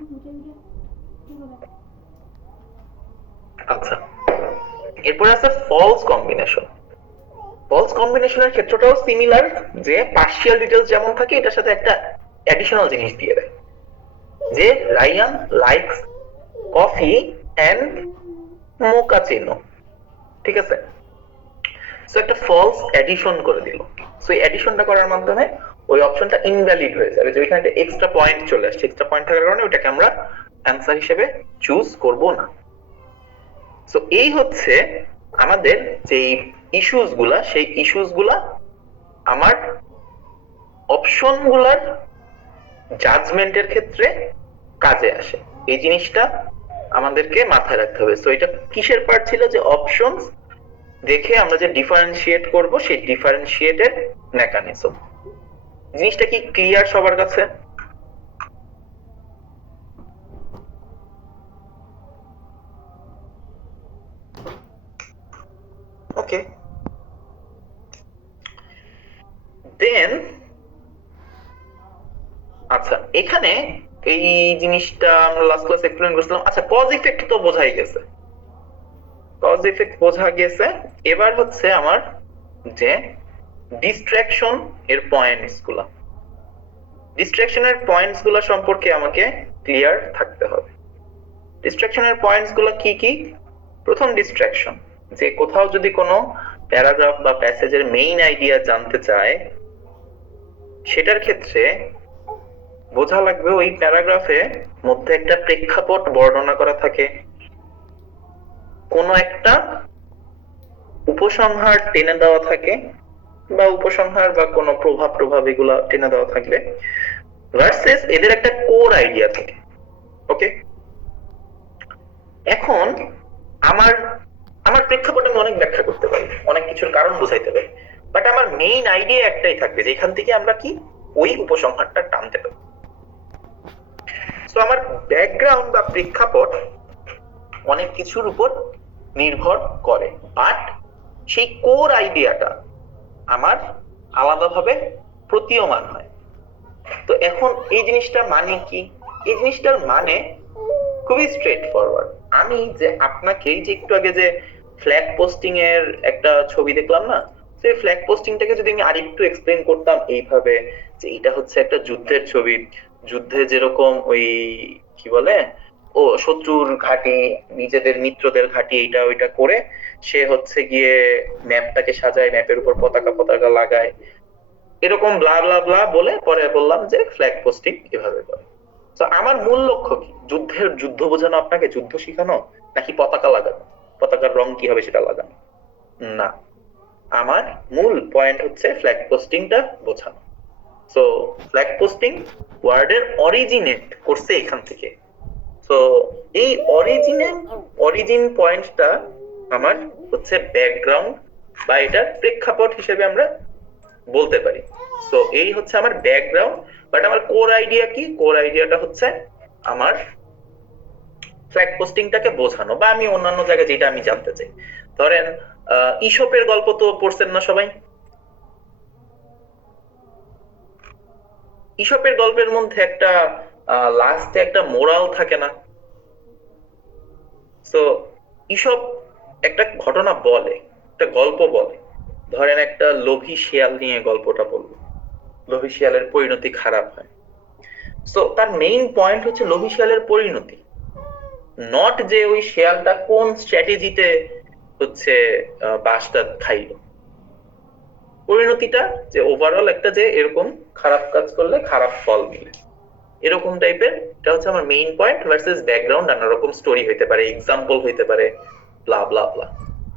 আচ্ছা, এরপরে আছে ফলস কম্বিনেশন। ফলস কম্বিনেশনের ক্ষেত্রটাও সিমিলার, যে পার্শিয়াল ডিটেইলস যেমন থাকে এটার সাথে একটা অ্যাডিশনাল জিনিস দিয়ে দেয়, যে রায়ান লাইকস কফি এন্ড মোকাচিনো। ঠিক আছে, সো একটা ফলস এডিশন করে দিল। সো এই এডিশনটা করার মাধ্যমে ওই অপশনটা ইনভ্যালিড হয়ে যাবে, যে ওইখানে একটা এক্সট্রা পয়েন্ট চলে আসছে। এক্সট্রা পয়েন্ট থাকার কারণে ওটাকে আমরা অ্যানসার হিসেবে চুজ করব না। সো এই হচ্ছে আমাদের যে ইস্যুস গুলা, সেই ইস্যুস গুলা আমার অপশন গুলার জাজমেন্টের ক্ষেত্রে কাজে আসে। এই জিনিসটা আমাদেরকে মাথায় রাখতে হবে। সো এটা কিসের পার্ট ছিল? যে অপশনস দেখে আমরা যে ডিফারেন্সিয়েট করব সেই ডিফারেন্সিয়েটের মেকানিজম। জিনিসটা কি ক্লিয়ার সবার কাছে? ওকে, দেন আচ্ছা, এখানে এই জিনিসটা আমরা লাস্ট ক্লাস এক্সপ্লেইন করছিলাম। আচ্ছা, কজ ইফেক্ট তো বোঝাই গেছে, কজ ইফেক্ট বোঝা গেছে। এবার হচ্ছে আমার যে ডিস্ট্রাকশন এর পয়েন্টস গুলা, ডিস্ট্রাকশনের পয়েন্টস গুলা সম্পর্কে আমাকে ক্লিয়ার থাকতে হবে। ডিস্ট্রাকশনের পয়েন্টস গুলো কি কি? প্রথম ডিস্ট্রাকশন, যে কোথাও যদি কোনো প্যারাগ্রাফ বা প্যাসেজের মেইন আইডিয়া জানতে চায়, সেটার ক্ষেত্রে বোঝা লাগবে ওই প্যারাগ্রাফে মধ্যে একটা প্রেক্ষাপট বর্ণনা করা থাকে, কোনো একটা উপসংহার টেনে দেওয়া থাকে, বা উপসংহার বা কোনো প্রভাব এগুলা টেনে দেওয়া থাকবে, ভার্সেস এদের একটা কোর আইডিয়া থাকে। ওকে, এখন আমার আমার প্রেক্ষাপটে আমি অনেক ব্যাখ্যা করতে পারি, অনেক কিছুর কারণ বোঝাইতে পারি, বাট আমার মেইন আইডিয়া একটাই থাকবে যে এখান থেকে আমরা কি ওই উপসংহারটা টানতে পারি। তো আমার ব্যাকগ্রাউন্ড বা প্রেক্ষাপট অনেক কিছুর উপর নির্ভর করে, বাট সেই কোর আইডিয়াটা আমার আলাদাভাবে প্রতীয়মান হয়। তো এখন এই জিনিসটা মানে কি? এই জিনিসটার মানে খুবই স্ট্রেট ফরওয়ার্ড। আমি যে আপনাকে যে একটু আগে যে ফ্ল্যাগ পোস্টিং এর একটা ছবি দেখলাম না, সেই ফ্ল্যাগ পোস্টিংটাকে যদি আমি আরেকটু এক্সপ্লেন করতাম এইভাবে যে এটা হচ্ছে একটা যুদ্ধের ছবি, যুদ্ধে যেরকম ওই কি বলে ও শত্রুর ঘাঁটি, নিজেদের মিত্রদের ঘাঁটি, এটা ওইটা করে সে হচ্ছে গিয়ে ম্যাপটাকে সাজায়, ম্যাপের উপর পতাকা লাগায়, এরকম ব্লা ব্লা ব্লা বলে পরে বললাম যে ফ্ল্যাগ পোস্টিং এভাবে করে। তো আমার মূল লক্ষ্য কি? যুদ্ধ বোঝানো, আপনাকে যুদ্ধ শিখানো, নাকি পতাকা লাগানো, পতাকার রং কি হবে সেটা লাগানো? না, আমার মূল পয়েন্ট হচ্ছে ফ্ল্যাগ পোস্টিংটা বোঝানো। সো ফ্ল্যাগ পোস্টিং ওয়ার্ডের অরিজিনেট করছে এখান থেকে। সো এই অরিজিন পয়েন্টটা আমার হচ্ছে ব্যাকগ্রাউন্ড বা এটার প্রেক্ষাপট হিসেবে আমরা বলতে পারি। সো এই হচ্ছে আমার ব্যাকগ্রাউন্ড, বাট আমার কোর আইডিয়া কি? কোর আইডিয়াটা হচ্ছে আমার ফ্ল্যাগ পোস্টিংটাকে বোঝানো, বা আমি অন্যান্য জায়গায় যেটা আমি জানতে চাই। ধরেন ঈশপের গল্প তো পড়ছেন না সবাই? ঈশপের গল্পের মধ্যে একটা লাস্টে একটা মোরাল থাকে না? তো ঈশপ একটা ঘটনা বলে, একটা গল্প বলে, ধরেন একটা লোভী শিয়াল নিয়ে গল্পটা বলবো, লোভী শিয়ালের পরিণতি খারাপ হয়। তো তার মেইন পয়েন্ট হচ্ছে লোভী শিয়ালের পরিণতি, নট যে ওই শিয়ালটা কোন স্ট্র্যাটেজিতে হচ্ছে বাসটা খাইলো। পরিণতিটা যে ওভারঅল একটা যে এরকম খারাপ কাজ করলে খারাপ ফল মিলে, এরকম টাইপের, এটা হচ্ছে আমার মেইন পয়েন্ট। ভার্সেস ব্যাকগ্রাউন্ড নানা রকম স্টোরি হইতে পারে, এক্সাম্পল হইতে পারে, ব্লা ব্লা ব্লা।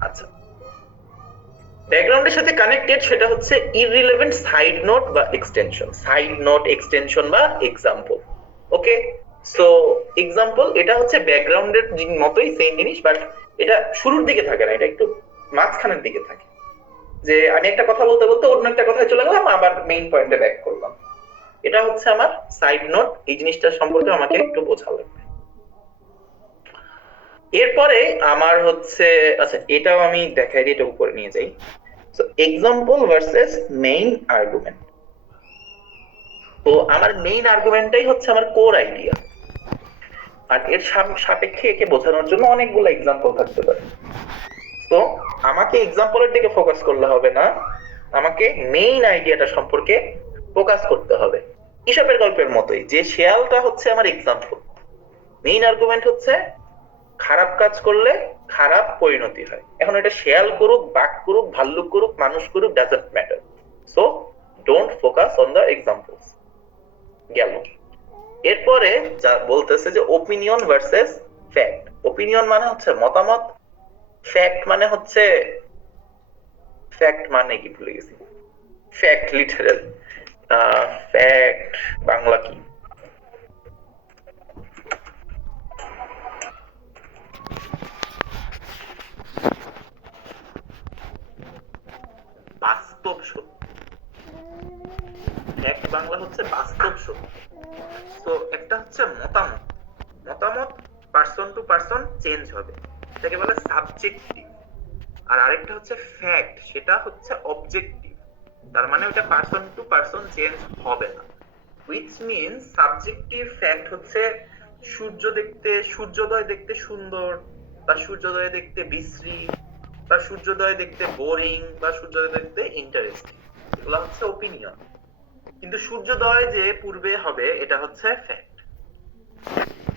আচ্ছা, ব্যাকগ্রাউন্ডের সাথে কানেক্টেড সেটা হচ্ছে ইররিলেভেন্ট সাইড নোট বা এক্সটেনশন, সাইড নোট, এক্সটেনশন বা এক্সাম্পল। ওকে, সো এক্সাম্পল এটা হচ্ছে ব্যাকগ্রাউন্ডের মতোই সেম জিনিস, বাট এটা শুরুর দিকে থাকে না, এটা একটু মাঝখানের দিকে থাকে। যে আমি একটা কথা বলতে বলতে অন্য একটা কথায় চলে গেলাম, আবার মেইন পয়েন্টে ব্যাক করলাম। এটা হচ্ছে আমার সাইড নোট। এই জিনিসটা সম্পর্কে আমাকে একটু বোঝা লাগবে। এরপরে আমার হচ্ছে, আচ্ছা এটাও আমি দেখাই দিই, এটা উপরে নিয়ে যাই। So example versus main argument. তো আমার মেইন আর্গুমেন্টটাই হচ্ছে আমার কোর আইডিয়া, আর এর সাপেক্ষে একে বোঝানোর জন্য অনেকগুলো এক্সাম্পল থাকতে পারে। তো আমাকে এক্সাম্পলের দিকে ফোকাস করলে হবে না, আমাকে মেইন আইডিয়াটা সম্পর্কে ফোকাস করতে হবে। ঈশপের গল্পের মতোই, যে শিয়ালটা হচ্ছে আমার এক্সাম্পল, মেইন আর্গুমেন্ট হচ্ছে খারাপ কাজ করলে খারাপ পরিণতি হয়। এখন এটা শিয়াল করুক, বাঘ করুক, ভাল্লুক করুক, মানুষ করুক, doesn't matter. So don't focus on the examples. গেল। এরপরে যা বলতেছে যে ওপিনিয়ন ভার্সেস ফ্যাক্ট। ওপিনিয়ন মানে হচ্ছে মতামত, ফ্যাক্ট মানে হচ্ছে, ফ্যাক্ট মানে কি ভুলে গেছি, ফ্যাক্ট লিটারাল, ফ্যাক্ট বাংলা কি? বাস্তব সত্য। ফ্যাক্ট বাংলা হচ্ছে বাস্তব সত্য। তো একটা হচ্ছে মতামত, মতামত পারসন টু পারসন চেঞ্জ হবে, এটাকে বলে সাবজেক্টিভ। আর আরেকটা হচ্ছে ফ্যাক্ট, সেটা হচ্ছে অবজেক্টিভ, তার মানে ওটা পারসন টু পারসন চেঞ্জ হবে না। which means সাবজেক্টিভ ফ্যাক্ট হচ্ছে সূর্যোদয় দেখতে সুন্দর, বা সূর্যোদয় দেখতে বিশ্রী, বা সূর্যোদয় দেখতে বোরিং, বা সূর্যোদয় দেখতে ইন্টারেস্টিং। এগুলো হচ্ছে ওপিনিয়ন। কিন্তু সূর্যোদয় যে পূর্বে হবে এটা হচ্ছে ফ্যাক্ট।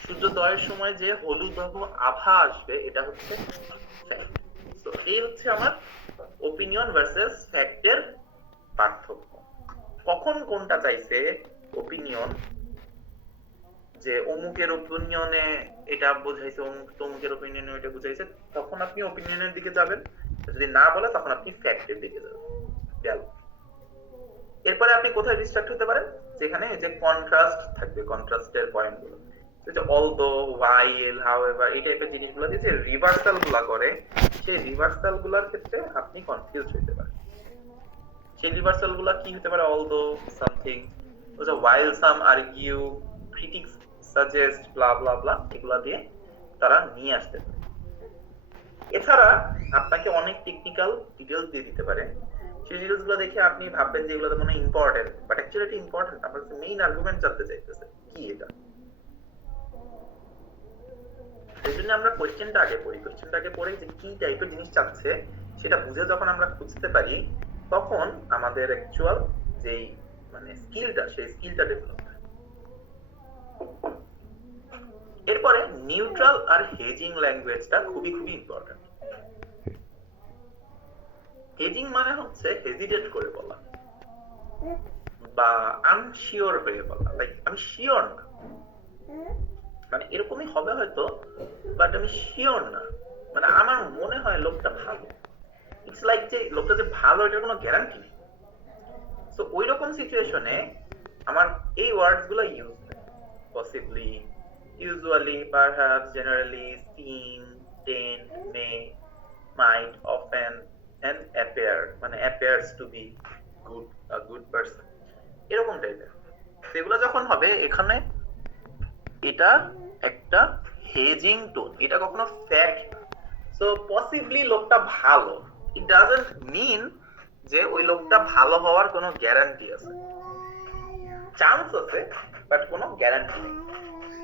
সূর্যোদয়ের সময় যে হলুদাভ আভা আসবে এটা হচ্ছে ফ্যাক্ট। তো এই হচ্ছে আমার ওপিনিয়ন ভার্সেস ফ্যাক্টের পার্থক্য। কখন কোনটা চাইছে ওপিনিয়ন, যে অমুকের ওপিনিয়নে এটা বোঝাইছে, অমুক তমুকের ওপিনিয়নে এটা বুঝাইছে, তখন আপনি ওপিনিয়নের দিকে যাবেন। যদি না বলে তখন আপনি ফ্যাক্টের দিকে যাবেন। গেল। এরপরে আপনি কোথায় ডিস্ট্রাক্ট হতে পারেন, যেখানে যে কন্ট্রাস্ট থাকবে, কন্ট্রাস্টের পয়েন্টগুলো, যে অলদো, while, however, এই টাইপের জিনিসগুলো দিয়ে যে রিভার্সাল গুলা করে, সেই রিভার্সাল গুলার ক্ষেত্রে আপনি কনফিউজ হতে পারেন। সেই রিভার্সাল গুলা কি হতে পারে? Although something, while some argue, critics suggest, blah blah blah, এগুলা দিয়ে তারা নিয়ে আসতে পারে। এছাড়া আপনাকে অনেক টেকনিক্যাল ডিটেইলস দিয়ে দিতে পারে। সেই ডিটেইলস গুলো দেখে আপনি ভাববেন যে এগুলো তো মনে ইম্পর্টেন্ট, বাট অ্যাকচুয়ালি এটা ইম্পর্টেন্ট। আপনার মেইন আর্গুমেন্ট জানতে চাইতেছে কি এটা। এই জন্য আমরা কোয়েশ্চেনটা আগে পড়ি। কোয়েশ্চেনটা আগে পড়ে যে কি টাইপের জিনিস চাচ্ছে সেটা বুঝে যখন আমরা খুঁজতে পারি, তখন আমাদের অ্যাকচুয়াল যেই মানে স্কিলটা, সেই স্কিলটা ডেভেলপ হয়। এরপরে নিউট্রাল আর হেজিং ল্যাঙ্গুয়েজটা খুবই খুবই ইম্পর্টেন্ট। হেজিং মানে হচ্ছে হেজিটেট করে বলা বা আনশিওর হয়ে বলা, লাইক আমি শিওর না, মানে এরকমই হবে হয়তো, বাট আমি শিওর না, মানে আমার মনে হয় লোকটা ভালো। ইটস লাইক যে লোকটা যে ভালো এটার কোনো গ্যারান্টি নেই। সো ওই রকম সিচুয়েশনে আমার এই ওয়ার্ডস গুলো ইউজ হয়। Possibly, usually, perhaps, generally, seem, tend, may, might, often, and appear, মানে appears to be good, a good person, এরকম টাইপের। সেগুলো যখন হবে, এখানে এটা একটা হেজিং টোন, এটা কখনো ফ্যাক্ট। সো পসিবলি লোকটা ভালো, ইট ডাজন্ট মিন যে ওই লোকটা ভালো হওয়ার কোনো গ্যারান্টি আছে। চান্স আছে, বাট কোনো গ্যারান্টি নেই।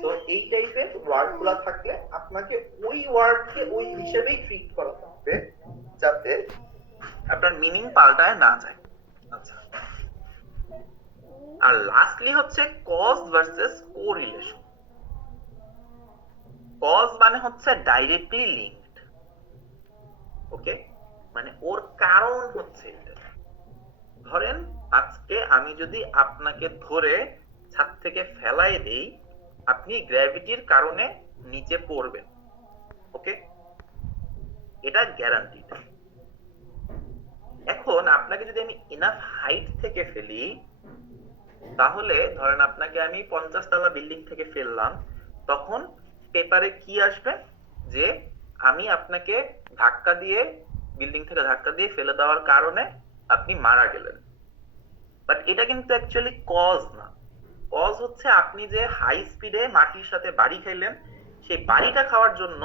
তো এই টাইপের ওয়ার্ডগুলো থাকলে আপনাকে ওই ওয়ার্ডকে ওই হিসেবেই ট্রিট করা হবে, যাতে আপনার মিনিং পাল্টায় না যায়। আচ্ছা, আর লাস্টলি হচ্ছে কজ ভার্সেস কোরিলেশন। কজ মানে হচ্ছে ডাইরেক্টলি লিঙ্কড, ওকে, মানে ওর কারণ হচ্ছে এটা। ধরেন আজকে আমি যদি আপনাকে ধরে ছাদ থেকে ফেলাই দেই, আপনি গ্র্যাভিটির কারণে নিচে পড়বেন, ওকে, এটা গ্যারান্টিড। এখন আপনাকে যদি আমি এনাফ হাইট থেকে ফেলি, তাহলে ধরেন আপনাকে আমি 50 তলা বিল্ডিং থেকে ফেললাম, তখন পেপারে কি আসবে যে আমি আপনাকে ধাক্কা দিয়ে, বিল্ডিং থেকে ধাক্কা দিয়ে ফেলে দেওয়ার কারণে আপনি মারা গেলেন। বাট এটা কিন্তু অ্যাকচুয়ালি কজ না। কজ হচ্ছে আপনি যে হাই স্পিডে মাটির সাথে বাড়ি খাইলেন, সেই বাড়িটা খাওয়ার জন্য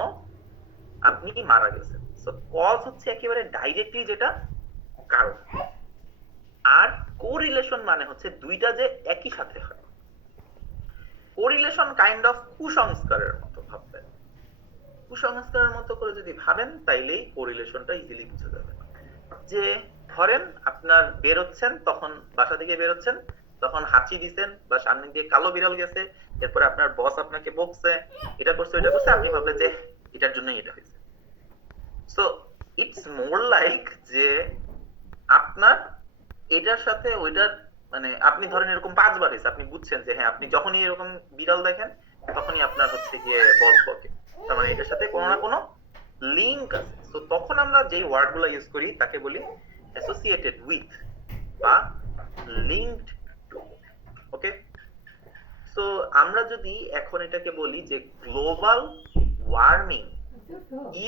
আপনি মারা গেছেন। সো কজ হচ্ছে একেবারে ডাইরেক্টলি যেটা কারণ। আর কোরিলেশন মানে হচ্ছে দুইটা যে একই সাথে হয়। কোরিলেশন কাইন্ড অফ কুসংস্কারের মতো ভাববেন। কুসংস্কারের মতো করে যদি ভাবেন, তাইলেই কোরিলেশনটা ইজিলি বুঝে যাবে। যে ধরেন আপনার বেরোচ্ছেন, তখন বাসা থেকে বেরোচ্ছেন, তখন হাঁচি দিচ্ছেন বা সামনে দিয়ে কালো বিড়াল গেছে, এরপরে আপনার বস আপনাকে বকছে, এটা করছে ওইটা করছে, আপনি ভাবলেন যে এটার জন্যই এটা হয়েছে। সো ইটস মোর লাইক যে আপনার এটার সাথে ওইটার, মানে আপনি ধরেন এরকম 5 বার হয়েছে, আপনি বুঝছেন যে হ্যাঁ, আপনি যখনই এরকম বিড়াল দেখেন তখনই আপনার হচ্ছে গিয়ে বস বকে, তার মানে এটার সাথে কোনো না কোনো লিংক আছে। তো তখন আমরা যেই ওয়ার্ড গুলো ইউজ করি তাকে বলি অ্যাসোসিয়েটেড উইথ বা লিঙ্কড টু, ওকে। সো আমরা যদি এখন এটাকে বলি যে global warming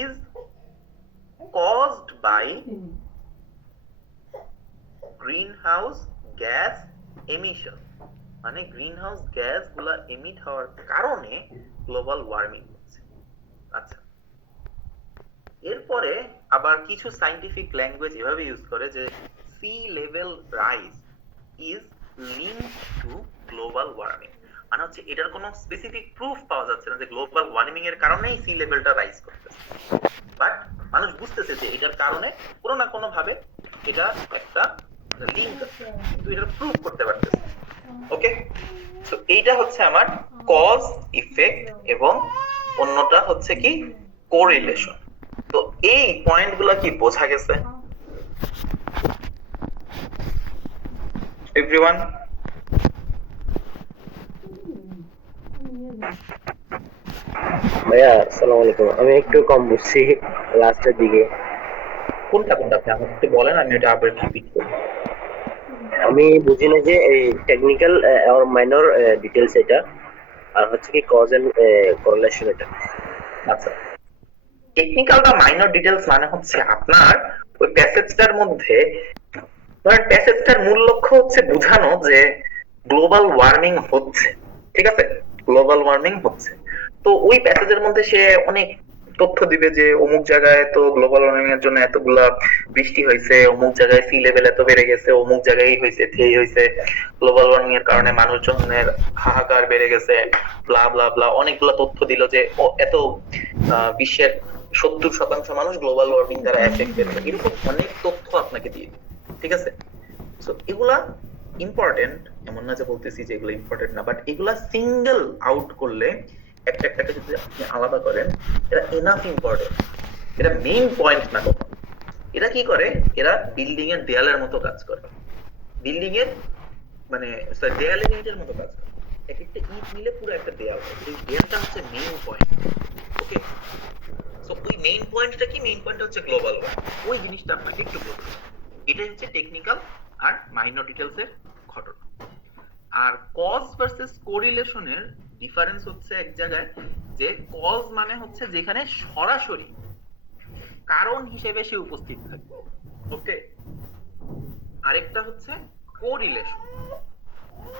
is caused by greenhouse gas emission, মানে গ্রিনহাউস গ্যাস গুলা এমিট হওয়ার কারণে গ্লোবাল ওয়ার্মিং হচ্ছে। আচ্ছা, এরপরে আবার কিছু সায়েন্টিফিক ল্যাঙ্গুয়েজ এভাবে ইউজ করে যে sea level rise is linked to global warming, মানে হচ্ছে এটার কোনো স্পেসিফিক প্রুফ পাওয়া যাচ্ছে না যে গ্লোবাল ওয়ার্মিং এর কারণেই সি লেভেলটা রাইজ করতেছে, বাট মানুষ বুঝতেছে যে এটার কারণে কোনো না কোনো ভাবে এটা একটা একটা লিংক আছে, কিন্তু এটা প্রুভ করতে পারতেছি। ওকে, সো এইটা হচ্ছে আমার কজ ইফেক্ট এবং অন্যটা হচ্ছে কি কোরিলেশন। তো এই পয়েন্টগুলো কি বোঝা গেছে এভরিওয়ান? ভাইয়া আসসালামু আলাইকুম, আমি একটু কম বুঝছি লাস্টের দিকে। কোনটা কোনটা আপনি আমাকে একটু বলেন, আমি এটা আবার রিপিট করি। আমি বুঝি না যে এই টেকনিক্যাল আর মাইনর ডিটেলস এটা, আর হচ্ছে কি কজ এন্ড কোরিলেশন এটা। আচ্ছা, টেকনিক্যাল বা মাইনর ডিটেলস মানে হচ্ছে আপনার ওই প্যাসেজটার মধ্যে, ধরেন প্যাসেজটার মূল লক্ষ্য হচ্ছে বোঝানো যে গ্লোবাল ওয়ার্মিং হচ্ছে, ঠিক আছে, গ্লোবাল ওয়ার্মিং হচ্ছে। তো ওই প্যাসেজের মধ্যে সে অনেক তথ্য দিবে যে অমুক জায়গায় তো গ্লোবাল ওয়ার্মিং এর জন্য এতগুলা বৃষ্টি হয়েছে, অমুক জায়গায় সি লেভেল এত বেড়ে গেছে, অমুক জায়গায় এই হয়েছে সেই হয়েছে, গ্লোবাল ওয়ার্মিং এর কারণে মানুষজনের হাহাকার বেড়ে গেছে, ব্লা ব্লা ব্লা, অনেকগুলা তথ্য দিল যে এত বিশ্বের 70% মানুষ গ্লোবাল ওয়ার্মিং দ্বারা এফেক্টেড, এরকম অনেক তথ্য আপনাকে দিয়ে দিবে, ঠিক আছে। সো এগুলা ইম্পর্টেন্ট, এমন না যে বলতেছি যে এগুলো ইম্পর্টেন্ট না, বাট এগুলা সিঙ্গেল আউট করলে একটা একটাকে যদি আপনি আলাদা করেন, এটা এনাফ ইম্পর্টেন্ট, এটা মেইন পয়েন্ট না কখনো। এরা কি করে, এরা বিল্ডিং এর দেয়ালের মতো কাজ করে, বিল্ডিং এর মানে দেয়ালের ইটের মতো কাজ করে, এক একটা ইট মিলে পুরো একটা দেয়াল হয়, এই দেয়ালটা হচ্ছে মেইন পয়েন্ট। ওকে, সো ওই মেইন পয়েন্টটা কি, মেইন পয়েন্ট হচ্ছে গ্লোবাল ওয়ার্মিং, ওই জিনিসটা আপনাকে একটু বলতে হবে। এটাই হচ্ছে টেকনিক্যাল আর মাইনর ডিটেলস এর ঘটনা। আর কজ ভার্সেস কোরিলেশনের ডিফারেন্স হচ্ছে এক জায়গায়, যে কজ মানে হচ্ছে যেখানে সরাসরি কারণ হিসেবে সে উপস্থিত থাকবে, ওকে। আরেকটা হচ্ছে কোরিলেশন।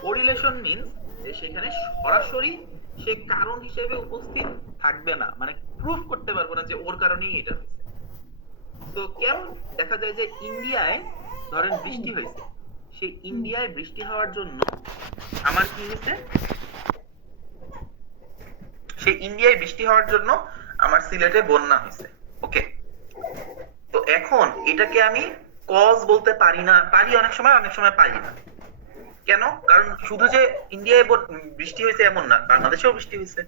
কোরিলেশন মিন্স যে সেখানে সরাসরি সে কারণ হিসেবে উপস্থিত থাকবে না, মানে প্রুফ করতে পারবো না যে ওর কারণেই এটা হয়েছে। তো কেমন দেখা যায় যে ইন্ডিয়ায় ধরেন বৃষ্টি হয়েছে, সেই ইন্ডিয়ায় বৃষ্টি হওয়ার জন্য আমার কি হয়েছে, সেই ইন্ডিয়ায় বৃষ্টি হওয়ার জন্য আমার সিলেটে বন্যা হয়েছে, ওকে। তো এখন এটাকে আমি কজ বলতে পারি না, পারি অনেক সময়, অনেক সময় পারি না। কেন? কারণ শুধু যে ইন্ডিয়ায় বৃষ্টি হয়েছে এমন না, বাংলাদেশেও বৃষ্টি হয়েছে।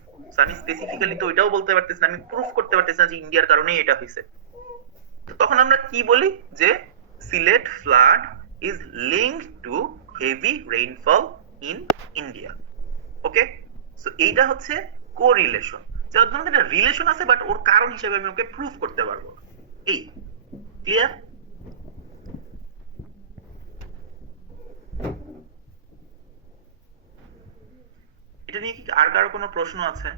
আমি স্পেসিফিক্যালি তো ওইটাও বলতে পারতেছি না, আমি প্রুফ করতে পারতেছি না যে ইন্ডিয়ার কারণেই এটা হয়েছে। তখন আমরা কি বলি, যে Sylhet flood is linked two heavy rainfall in India, okay. So এইটা হচ্ছে কোরিলেশন, যার মধ্যে একটা রিলেশন আছে বাট ওর কারণ হিসেবে আমি ওকে প্রুফ করতে পারবো না। এই ক্লিয়ার? এটা নিয়ে কি আর কারো কোনো প্রশ্ন আছে?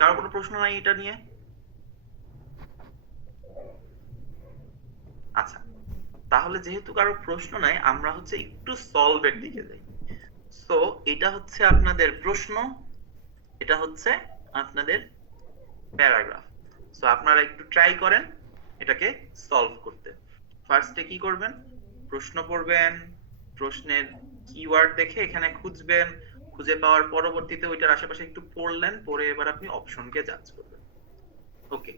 কারো কোনো প্রশ্ন নাই এটা নিয়ে? আচ্ছা, তাহলে যেহেতু কারো প্রশ্ন নাই, আমরা হচ্ছে একটু সলভের দিকে যাই। সো এটা হচ্ছে আপনাদের প্রশ্ন, এটা হচ্ছে আপনাদের প্যারাগ্রাফ। সো আপনারা একটু ট্রাই করেন এটাকে সলভ করতে। ফার্স্টে কি করবেন, প্রশ্ন পড়বেন, প্রশ্নের কিওয়ার্ড দেখে এখানে খুঁজবেন, খুঁজে পাওয়ার পরবর্তীতে ওইটার আশেপাশে একটু পড়লেন, পড়ে এবার আপনি অপশনকে জাজ করবেন, ওকে।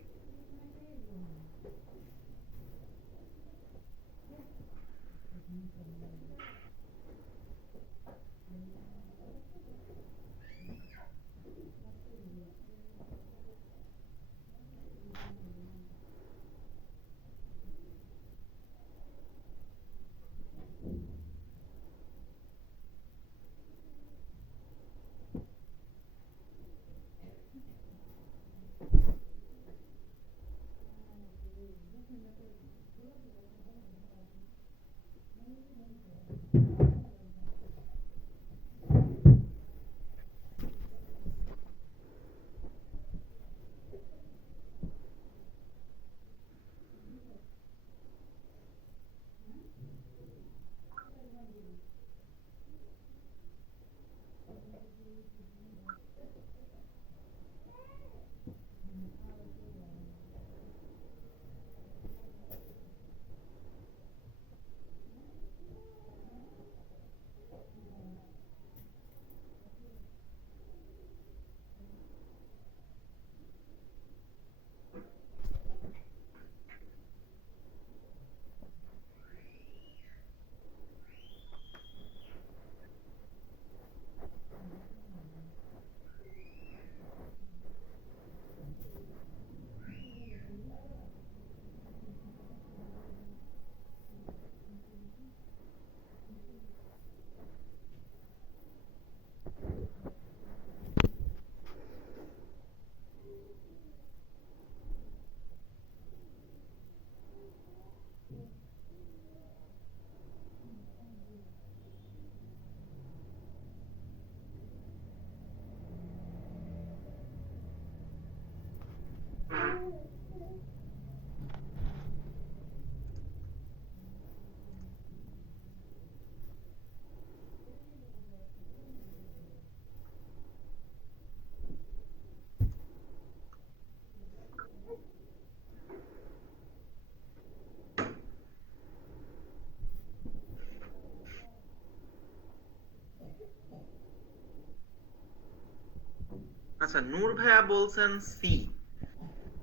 আচ্ছা, নূর ভাইয়া বলছেন সি।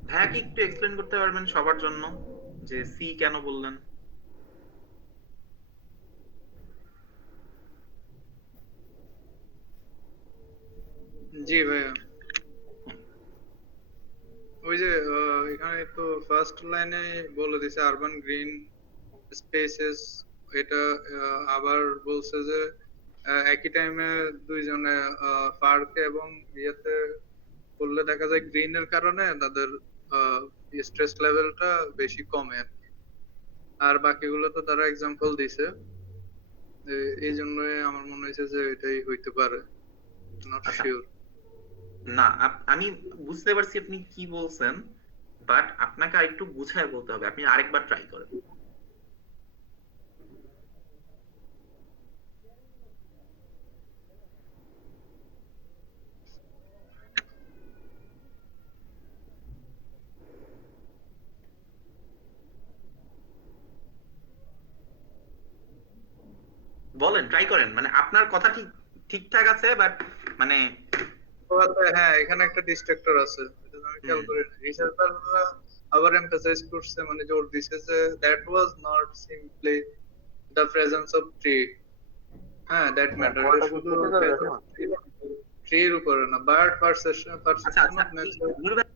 ভাইয়া কি একটু এক্সপ্লেন করতে পারবেন সবার জন্য যে সি কেন বললেন? জি ভাইয়া, ওই যে এখানে তো ফার্স্ট লাইনে বলে দিছে আরবান গ্রিন স্পেসেস, এটা আবার বলছে যে একই টাইমে দুইজনে পার্কে এবং ইয়েতে করলে দেখা যায় গ্রিনের কারণে তাদের স্ট্রেস লেভেলটা বেশি কমে আর কি। আর বাকিগুলো তো তারা এক্সাম্পল দিছে, এই জন্যই আমার মনে হয়েছে যে এটাই হইতে পারে, নট আচ্ছা, শিওর। না আমি বুঝতে পারছি আপনি কি বলছেন, বাট আপনাকে আরেকটু গুছায় বলতে হবে। আপনি আরেকবার ট্রাই করেন। বলেন, ট্রাই করেন। মানে আপনার কথা ঠিক ঠিকঠাক আছে, বাট মানে হ্যাঁ, এখানে একটা ডিস্ট্রাক্টর আছে, এটা আমি খেয়াল করি না। রিসার্চাররা আবার এমফাসাইজ করছে, মানে জোর দিছে যে that was not simply the presence of tree. হ্যাঁ, দ্যাট ম্যাটার, এটা শুধু ট্রির উপরে না, বার্ড পারসেপশন আচ্ছা পারসেপশন আচ্ছা, অফ নেচার। নূর ভাই,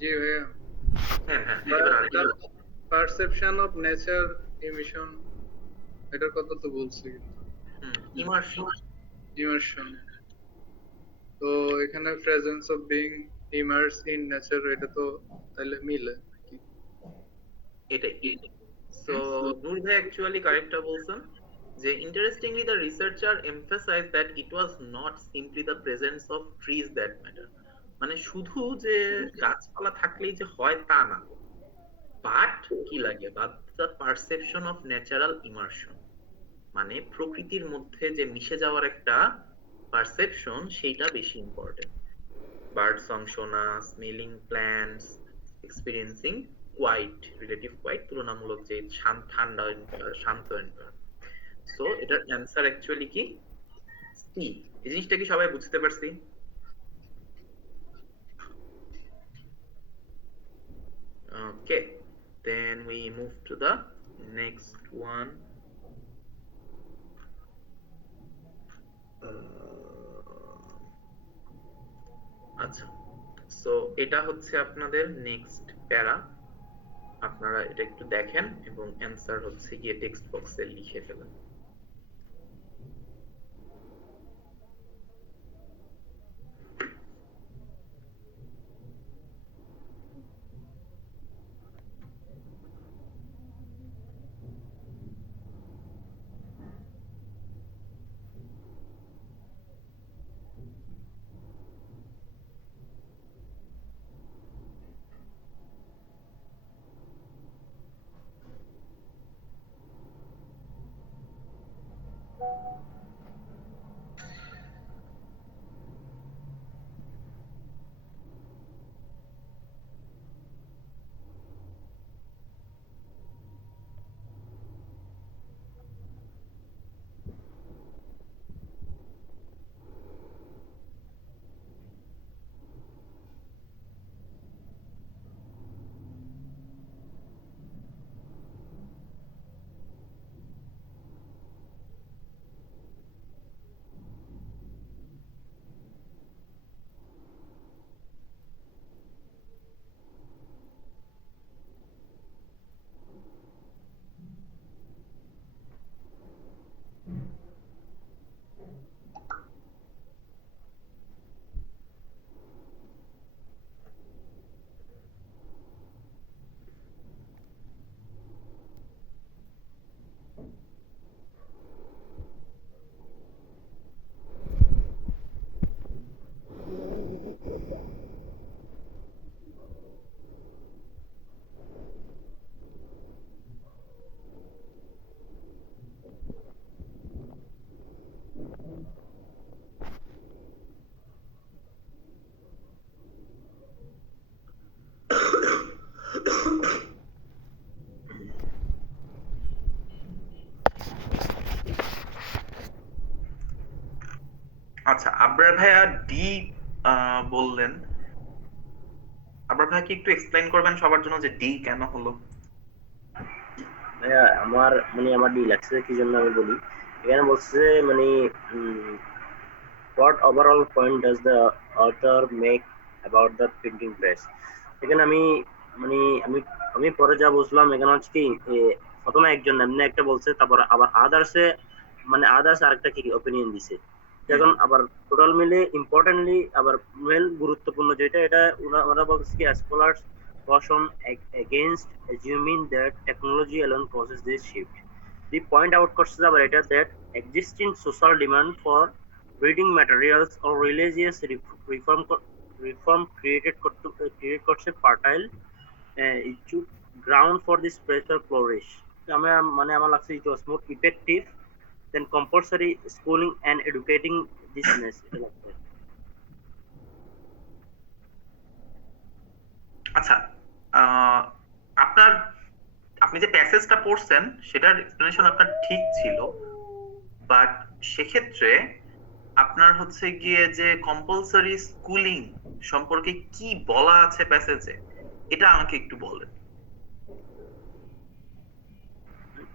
জি ভাইয়া, হ্যাঁ হ্যাঁ, এবার আরেকটু। পারসেপশন অফ নেচার ইমিশন, এটার কথা তো বলছি, কিন্তু ইমার্শন। ইমার্শন, তো এখানে presence of being immerse in nature, এটা তো তাহলে মিলে নাকি? এটাই। সো নূর ভাই অ্যাকচুয়ালি কারেক্টটা বলছেন যে interestingly the researcher emphasize that it was not simply the presence of trees that matter. মানে শুধু যে গাছপালা থাকলেই যে হয় তা না, বাট কি লাগে, but the perception of natural immersion, মানে প্রকৃতির মধ্যে যে মিশে যাওয়ার একটা পারসেপশন, সেইটা বেশি ইম্পর্টেন্ট। বার্ড সং শোনা, smelling plants, experiencing quiet, relative quiet, তুলনামূলক যে ঠান্ডা শান্ত এনভায়রনমেন্ট। সো এটার অ্যান্সার অ্যাকচুয়ালি কি সি। এই জিনিসটা কি সবাই বুঝতে পারছি? Okay, then we move to the next one. আচ্ছা, সো এটা হচ্ছে আপনাদের নেক্সট প্যারা। আপনারা এটা একটু দেখেন এবং অ্যান্সার হচ্ছে গিয়ে টেক্সট বক্সে লিখে ফেলেন। আচ্ছা, আবরার ভাইয়া ডি বললেন। আবরার ভাইয়া কি একটু এক্সপ্লেইন করবেন সবার জন্য যে ডি কেন হলো? ভাইয়া আমার আমার ডি লাগছে কি জন্য আমি বলি। এখানে বলছে যে what overall point does the author make about the printing press? এখানে আমি মানে আমি আমি পরে যা বুঝলাম এখানে হচ্ছে কি প্রথমে একজন এমনি একটা বলছে, তারপর আবার আদার্সে আদার্স আরেকটা কি অপিনিয়ন দিছে। এখন আবার টোটাল মিলে ইম্পর্টেন্টলি আবার মেল গুরুত্বপূর্ণ যেটা, এটা ওরা বলছে কি scholars caution against assuming that technology alone causes this shift. The point out করছে আবার এটা that existing social demand for reading materials or religious reform create করছে fertile issue ground for this pressure flourish. আমার লাগছে it was more effective than compulsory schooling and educating this message. আচ্ছা, আপনার আপনি যে প্যাসেজটা পড়ছেন সেটার এক্সপ্লেনেশন আপনার ঠিক ছিল, বাট সেক্ষেত্রে আপনার হচ্ছে গিয়ে যে কম্পালসরি স্কুলিং সম্পর্কে কি বলা আছে প্যাসেজে, এটা আমাকে একটু বলেন।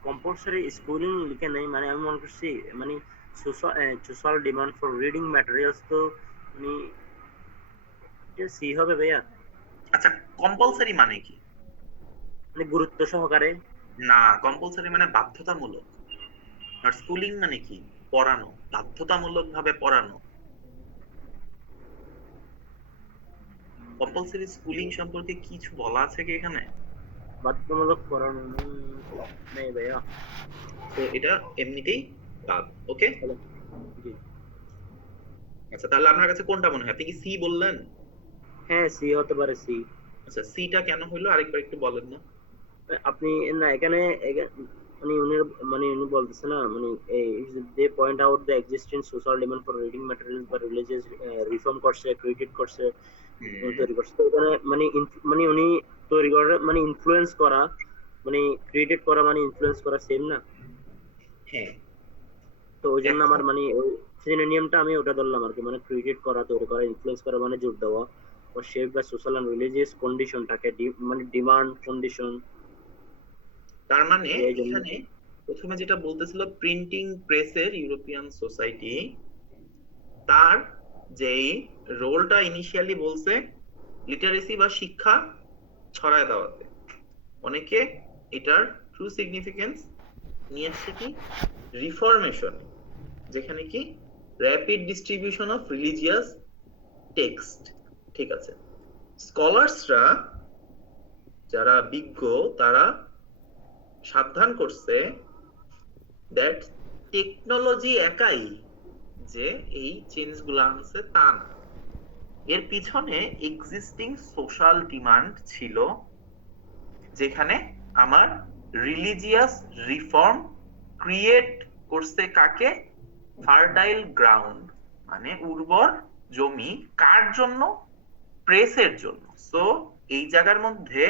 কম্পালসরি স্কুলিং লিখে নেই, আমি মনে করছি social demand for reading materials, তো সি হবে ভাইয়া। আচ্ছা, কম্পালসরি মানে কি? গুরুত্ব সহকারে। না, কম্পালসরি মানে বাধ্যতামূলক, আর স্কুলিং মানে কি? পড়ানো, বাধ্যতামূলক ভাবে পড়ানো। কম্পালসরি স্কুলিং সম্পর্কে কিছু বলা আছে কি এখানে? বাধ্যতামূলক পড়ানো নেই ভাইয়া, তো এটা এমনিতেই বাদ। ওকে, জি। আচ্ছা, তাহলে আপনার কাছে কোনটা মনে হয়? আপনি কি সি বললেন? হ্যাঁ, সি হতে পারে, সি। আচ্ছা, সিটা কেন হইলো আরেকবার একটু বলেন না। আপনি না এখানে উনি বলতেছে না they point out the existing social demand for reading materials বা রিলিজিয়াস রিফর্ম করছে, ক্রিয়েট করছে, তৈরি করছে। এখানে উনি তৈরি করে ইনফ্লুয়েন্স করা, ক্রিয়েটেড করা ইনফ্লুয়েন্স করা সেম না? হ্যাঁ, তো ওই জন্য আমার ওই সিনোনিয়ামটা আমি ওটা ধরলাম আর কি, ক্রিয়েট করা, তৈরি করা, ইনফ্লুয়েন্স করা জোর দেওয়া, or shaped by social and religious কন্ডিশনটাকে ডিমান্ড কন্ডিশন। তার মানে এখানে প্রথমে যেটা বলতেছিল প্রিন্টিং প্রেসের ইউরোপিয়ান সোসাইটি, তার যেই রোলটা ইনিশিয়ালি বলছে লিটারেসি বা শিক্ষা ছড়ায় দেওয়াতে, অনেকে এটার ট্রু সিগনিফিকেন্স নিয়েছে কি রিফরমেশন, যেখানে কি rapid distribution of religious text. ঠিক আছে, স্কলার্সরা যারা বিজ্ঞ তারা সাবধান করছে দ্যাট টেকনোলজি একাই যে এই চেঞ্জ গুলো আনছে তা না, এর পিছনে এক্সিস্টিং সোশ্যাল ডিমান্ড ছিল, যেখানে আমার রিলিজিয়াস রিফর্ম ক্রিয়েট করছে কাকে? ফার্টাইল গ্রাউন্ড, মানে উর্বর জমি। কার জন্য? প্রেসের জন্য। সো এই জায়গার মধ্যে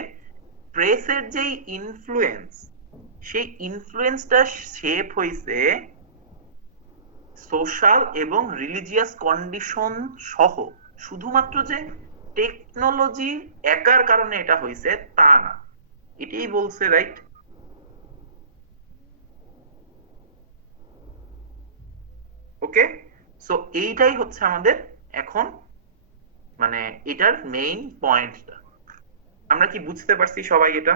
প্রেসের যেই ইনফ্লুয়েন্স, সেই ইনফ্লুয়েন্সটা শেপ হইছে সোশ্যাল এবং রিলিজিয়াস কন্ডিশন সহ। শুধুমাত্র যে টেকনোলজি একার কারণে এটা হইছে তা না, এটাই বলছে, রাইট? ওকে, সো এইটাই হচ্ছে আমাদের এখন এটার মেইন পয়েন্টটা। আমরা কি বুঝতে পারছি সবাই এটা?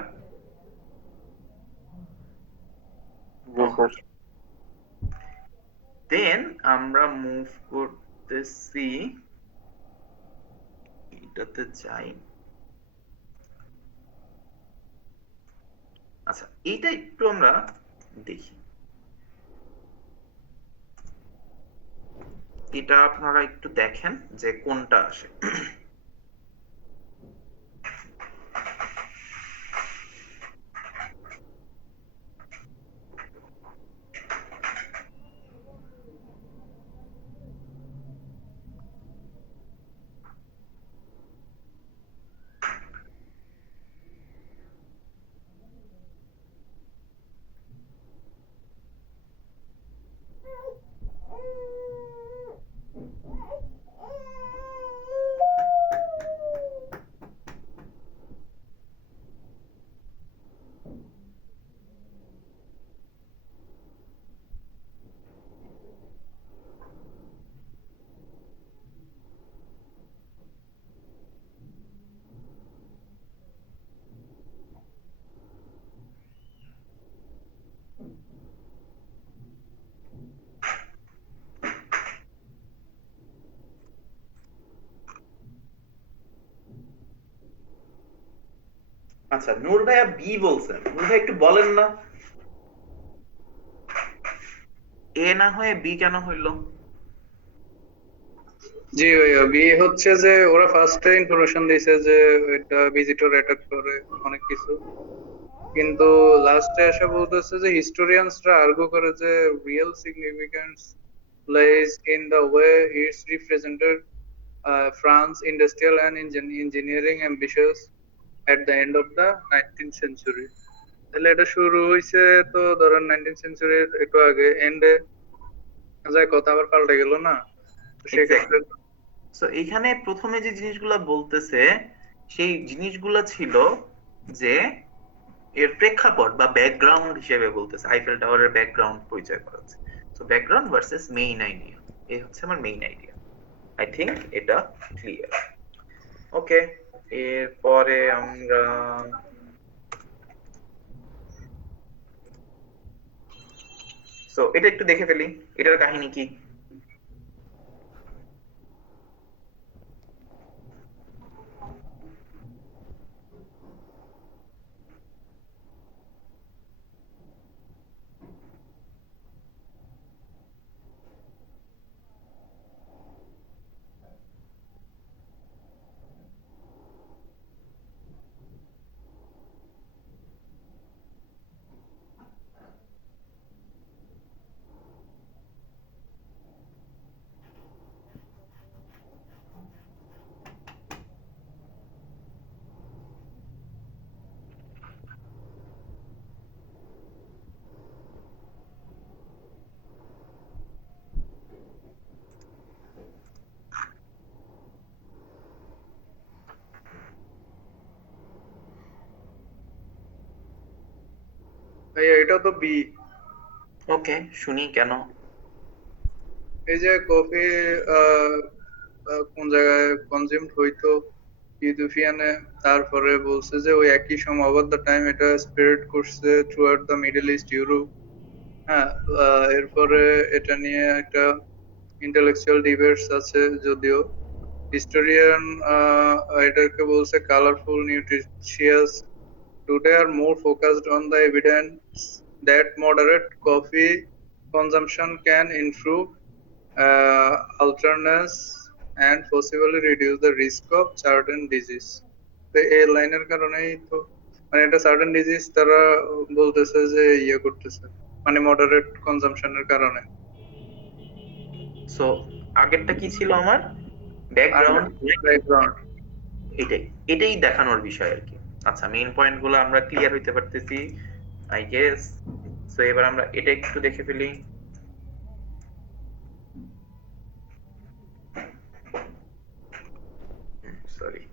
দেন আমরা মুভ করতেছি এটাতে যাই। আচ্ছা, এইটা একটু আমরা দেখি, এটা আপনারা একটু দেখেন যে কোনটা আসে। আচ্ছা, নূর ভাইয়া বি বলছেন, নূর ভাই একটু বলেন না এ না হয়ে বি কেন হইলো? জি ভাইয়া, বিয়ে হচ্ছে যে ওরা ফার্স্টে ইনফরমেশন দিয়েছে যে এটা ভিজিটর অ্যাটাক করে অনেক কিছু, কিন্তু লাস্টে এসে বলতেছে যে হিস্টোরিয়ানসরা আর্গু করে যে real significance lies in the way it's represented France industrial and engineering ambitions at the end of the 19th century. তাহলে এটা শুরু হয়েছে তো ধরেন 19th সেঞ্চুরির একটু আগে, এন্ডে যায় কথা আবার পাল্টে গেল না, তো সেক্ষেত্রে তো এইখানে প্রথমে যে জিনিসগুলা বলতেছে সেই জিনিসগুলা ছিল যে এর প্রেক্ষাপট বা ব্যাকগ্রাউন্ড হিসেবে বলতেছে, আইফেল টাওয়ারের ব্যাকগ্রাউন্ড পরিচয় করাচ্ছে। তো ব্যাকগ্রাউন্ড ভার্সেস মেইন আইডিয়া, এই হচ্ছে আমার মেইন আইডিয়া। আই থিংক এটা ক্লিয়ার। ওকে, এরপরে আমরা এটা একটু দেখে ফেলি, এটার কাহিনী কি। ভাইয়া এটা তো বি। ওকে, শুনি কেন। এই যে কফি কোন জায়গায় কনজিউমড হইতো ইথিওপিয়ানে, তারপরে বলছে যে ওই একই সময় ওভার দ্য টাইম এটা স্প্রেড করছে through out the middle east Europe. হ্যাঁ, এরপরে এটা নিয়ে একটা ইন্টেলেকচুয়াল ডিবেটস আছে, যদিও হিস্টোরিয়ান এটাকে বলছে colourful nutritious. Today are more focused on the evidence that moderate coffee consumption can improve alertness and possibly reduce the risk of certain disease. তো এই লাইনের কারণেই তো মানে এটা সার্টেন ডিজিজ তারা বলতেছে যে ইয়ে করতেছে, মানে মডারেট কনজাম্পশনের কারণে। সো আগেরটা কি ছিল আমার ব্যাকগ্রাউন্ড, এটাই এটাই দেখানোর বিষয় আর কি। আচ্ছা, মেইন পয়েন্ট গুলো আমরা ক্লিয়ার হইতে পারতেছি আই গেস। সো এবার আমরা এটা একটু দেখে ফেলি। সরি,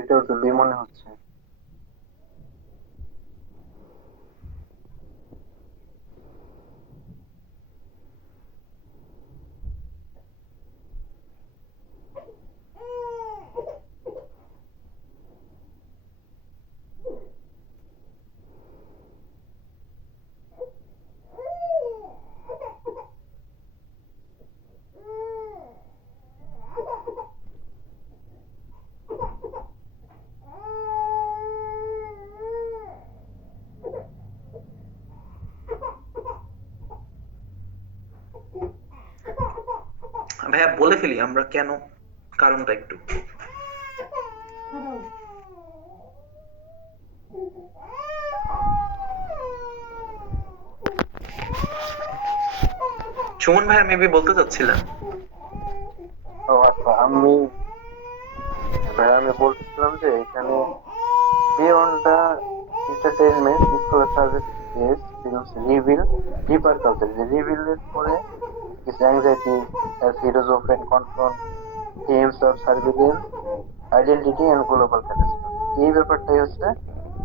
এটাও তো বি মনে হচ্ছে। ভাইয়া বলে ফেলি আমরা কেন, কারণটা একটু। সুমন ভাই মেবি বলতে চাচ্ছিলেন। ও আচ্ছা, আমি বলছিলাম যে এখানে beyond the entertainment, scholar service is films reveal deeper culture. যে reveal এর পরে is anxiety as heroes often confront themes of surveillance, identity and global catastrophe. এই ব্যাপারটাই হচ্ছে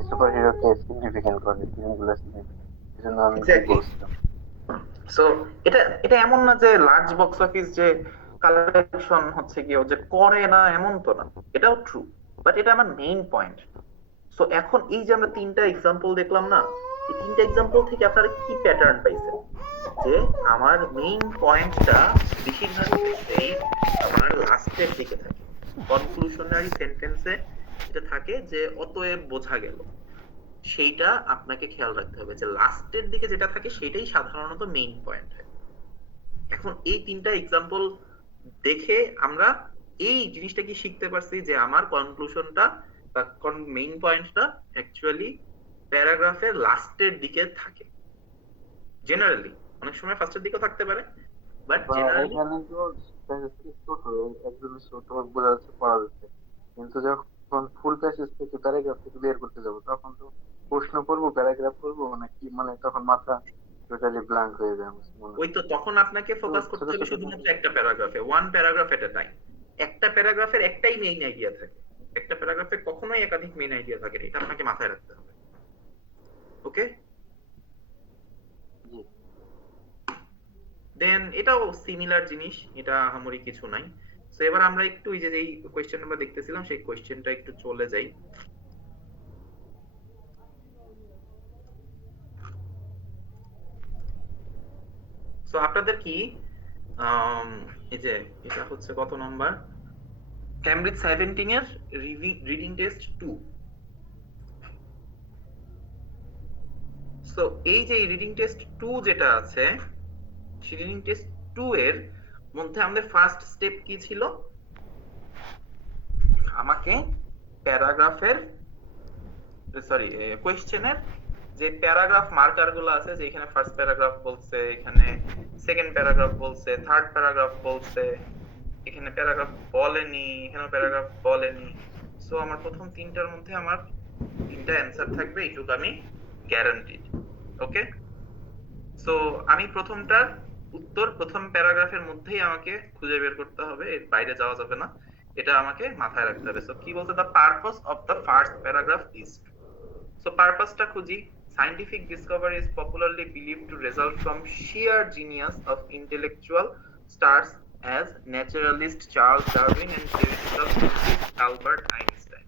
সুপার হিরোকে সিগনিফিকেন্ট করে ফিল্মগুলো সিগনিফিকেন্ট, এই জন্য আমি কি Exactly. বলছিলাম। সো এটা এমন না যে লার্জ বক্স অফিস যে কালেকশন হচ্ছে কি যে করে না, এমন তো না, এটাও ট্রু, বাট এটা আমার মেইন পয়েন্ট। সো এখন এই যে আমরা তিনটা এক্সাম্পল দেখলাম না, এই তিনটা এক্সাম্পল থেকে আপনারা কি প্যাটার্ন পাইছেন? যে আমার মেইন পয়েন্টটা বেশিরভাগ ক্ষেত্রেই আমার লাস্টের দিকে থাকে, কনক্লুশনারি সেন্টেন্সে এটা থাকে যে অতএব বোঝা গেল। সেইটা আপনাকে খেয়াল রাখতে হবে যে লাস্টের দিকে যেটা থাকে সেটাই সাধারণত মেইন পয়েন্ট হয়। এখন এই তিনটা এক্সাম্পল দেখে আমরা এই জিনিসটা কি শিখতে পারছি যে আমার কনক্লুশনটা বা মেইন পয়েন্টটা অ্যাকচুয়ালি প্যারাগ্রাফের লাস্টের দিকে থাকে। জেনারেলি অনেক সময় ফার্স্টের দিকেও থাকতে পারে, বাট জেনারেলি এখানে তো ছোট, একদম ছোট বোঝা যাচ্ছে পড়া যাচ্ছে, কিন্তু যখন ফুল প্যাসেজ থেকে প্যারাগ্রাফ থেকে বের করতে যাবো তখন তো প্রশ্ন পড়বো, প্যারাগ্রাফ পড়বো নাকি, মানে তখন মাথা টোটালি ব্ল্যাঙ্ক হয়ে যায় আমার মনে ওই হয়। তো তখন আপনাকে ফোকাস করতে ছোট হবে ছোট শুধুমাত্র একটা প্যারাগ্রাফে, ওয়ান প্যারাগ্রাফ এট আ টাইম। একটা প্যারাগ্রাফের একটাই মেইন আইডিয়া থাকে, একটা প্যারাগ্রাফে কখনোই একাধিক মেইন আইডিয়া থাকে না, এটা আপনাকে মাথায় রাখতে হবে। ওকে, জি। দেন এটাও সিমিলার জিনিস, এটা আহামরি কিছু নাই। তো এবার আমরা একটু এই যে এই কোয়েশ্চেন আমরা দেখতেছিলাম সেই কোয়েশ্চেনটা একটু চলে যাই। সো আপনাদের কি এই যে এটা হচ্ছে কত নাম্বার, ক্যামব্রিজ 17 এর রিডিং টেস্ট 2। সো এই যে রিডিং টেস্ট 2 যেটা আছে, সেই রিডিং টেস্ট 2 এর মধ্যে আমাদের ফার্স্ট স্টেপ কি ছিল? আমাকে প্যারাগ্রাফের সরি কোয়েশ্চেনের যে প্যারাগ্রাফ মার্কার গুলো আছে, যে এখানে ফার্স্ট প্যারাগ্রাফ বলছে, এখানে সেকেন্ড প্যারাগ্রাফ বলছে, থার্ড প্যারাগ্রাফ বলছে, এখানে প্যারাগ্রাফ বলেনি, এখানে প্যারাগ্রাফ বলেনি। সো আমার প্রথম তিনটার মধ্যে আমার তিনটা অ্যানসার থাকবে, এইটুকু আমি গ্যারান্টিড। ওকে, সো আমি প্রথমটার উত্তর প্রথম প্যারাগ্রাফের মধ্যেই আমাকে খুঁজে বের করতে হবে, এর বাইরে যাওয়া যাবে না, এটা আমাকে মাথায় রাখতে হবে। সো কি বলছে, the purpose of the first paragraph is, so পারপাসটা খুঁজি। Scientific discovery is popularly believed to result from sheer genius of intellectual stars as naturalist Charles Darwin and theoretical physicist Albert Einstein.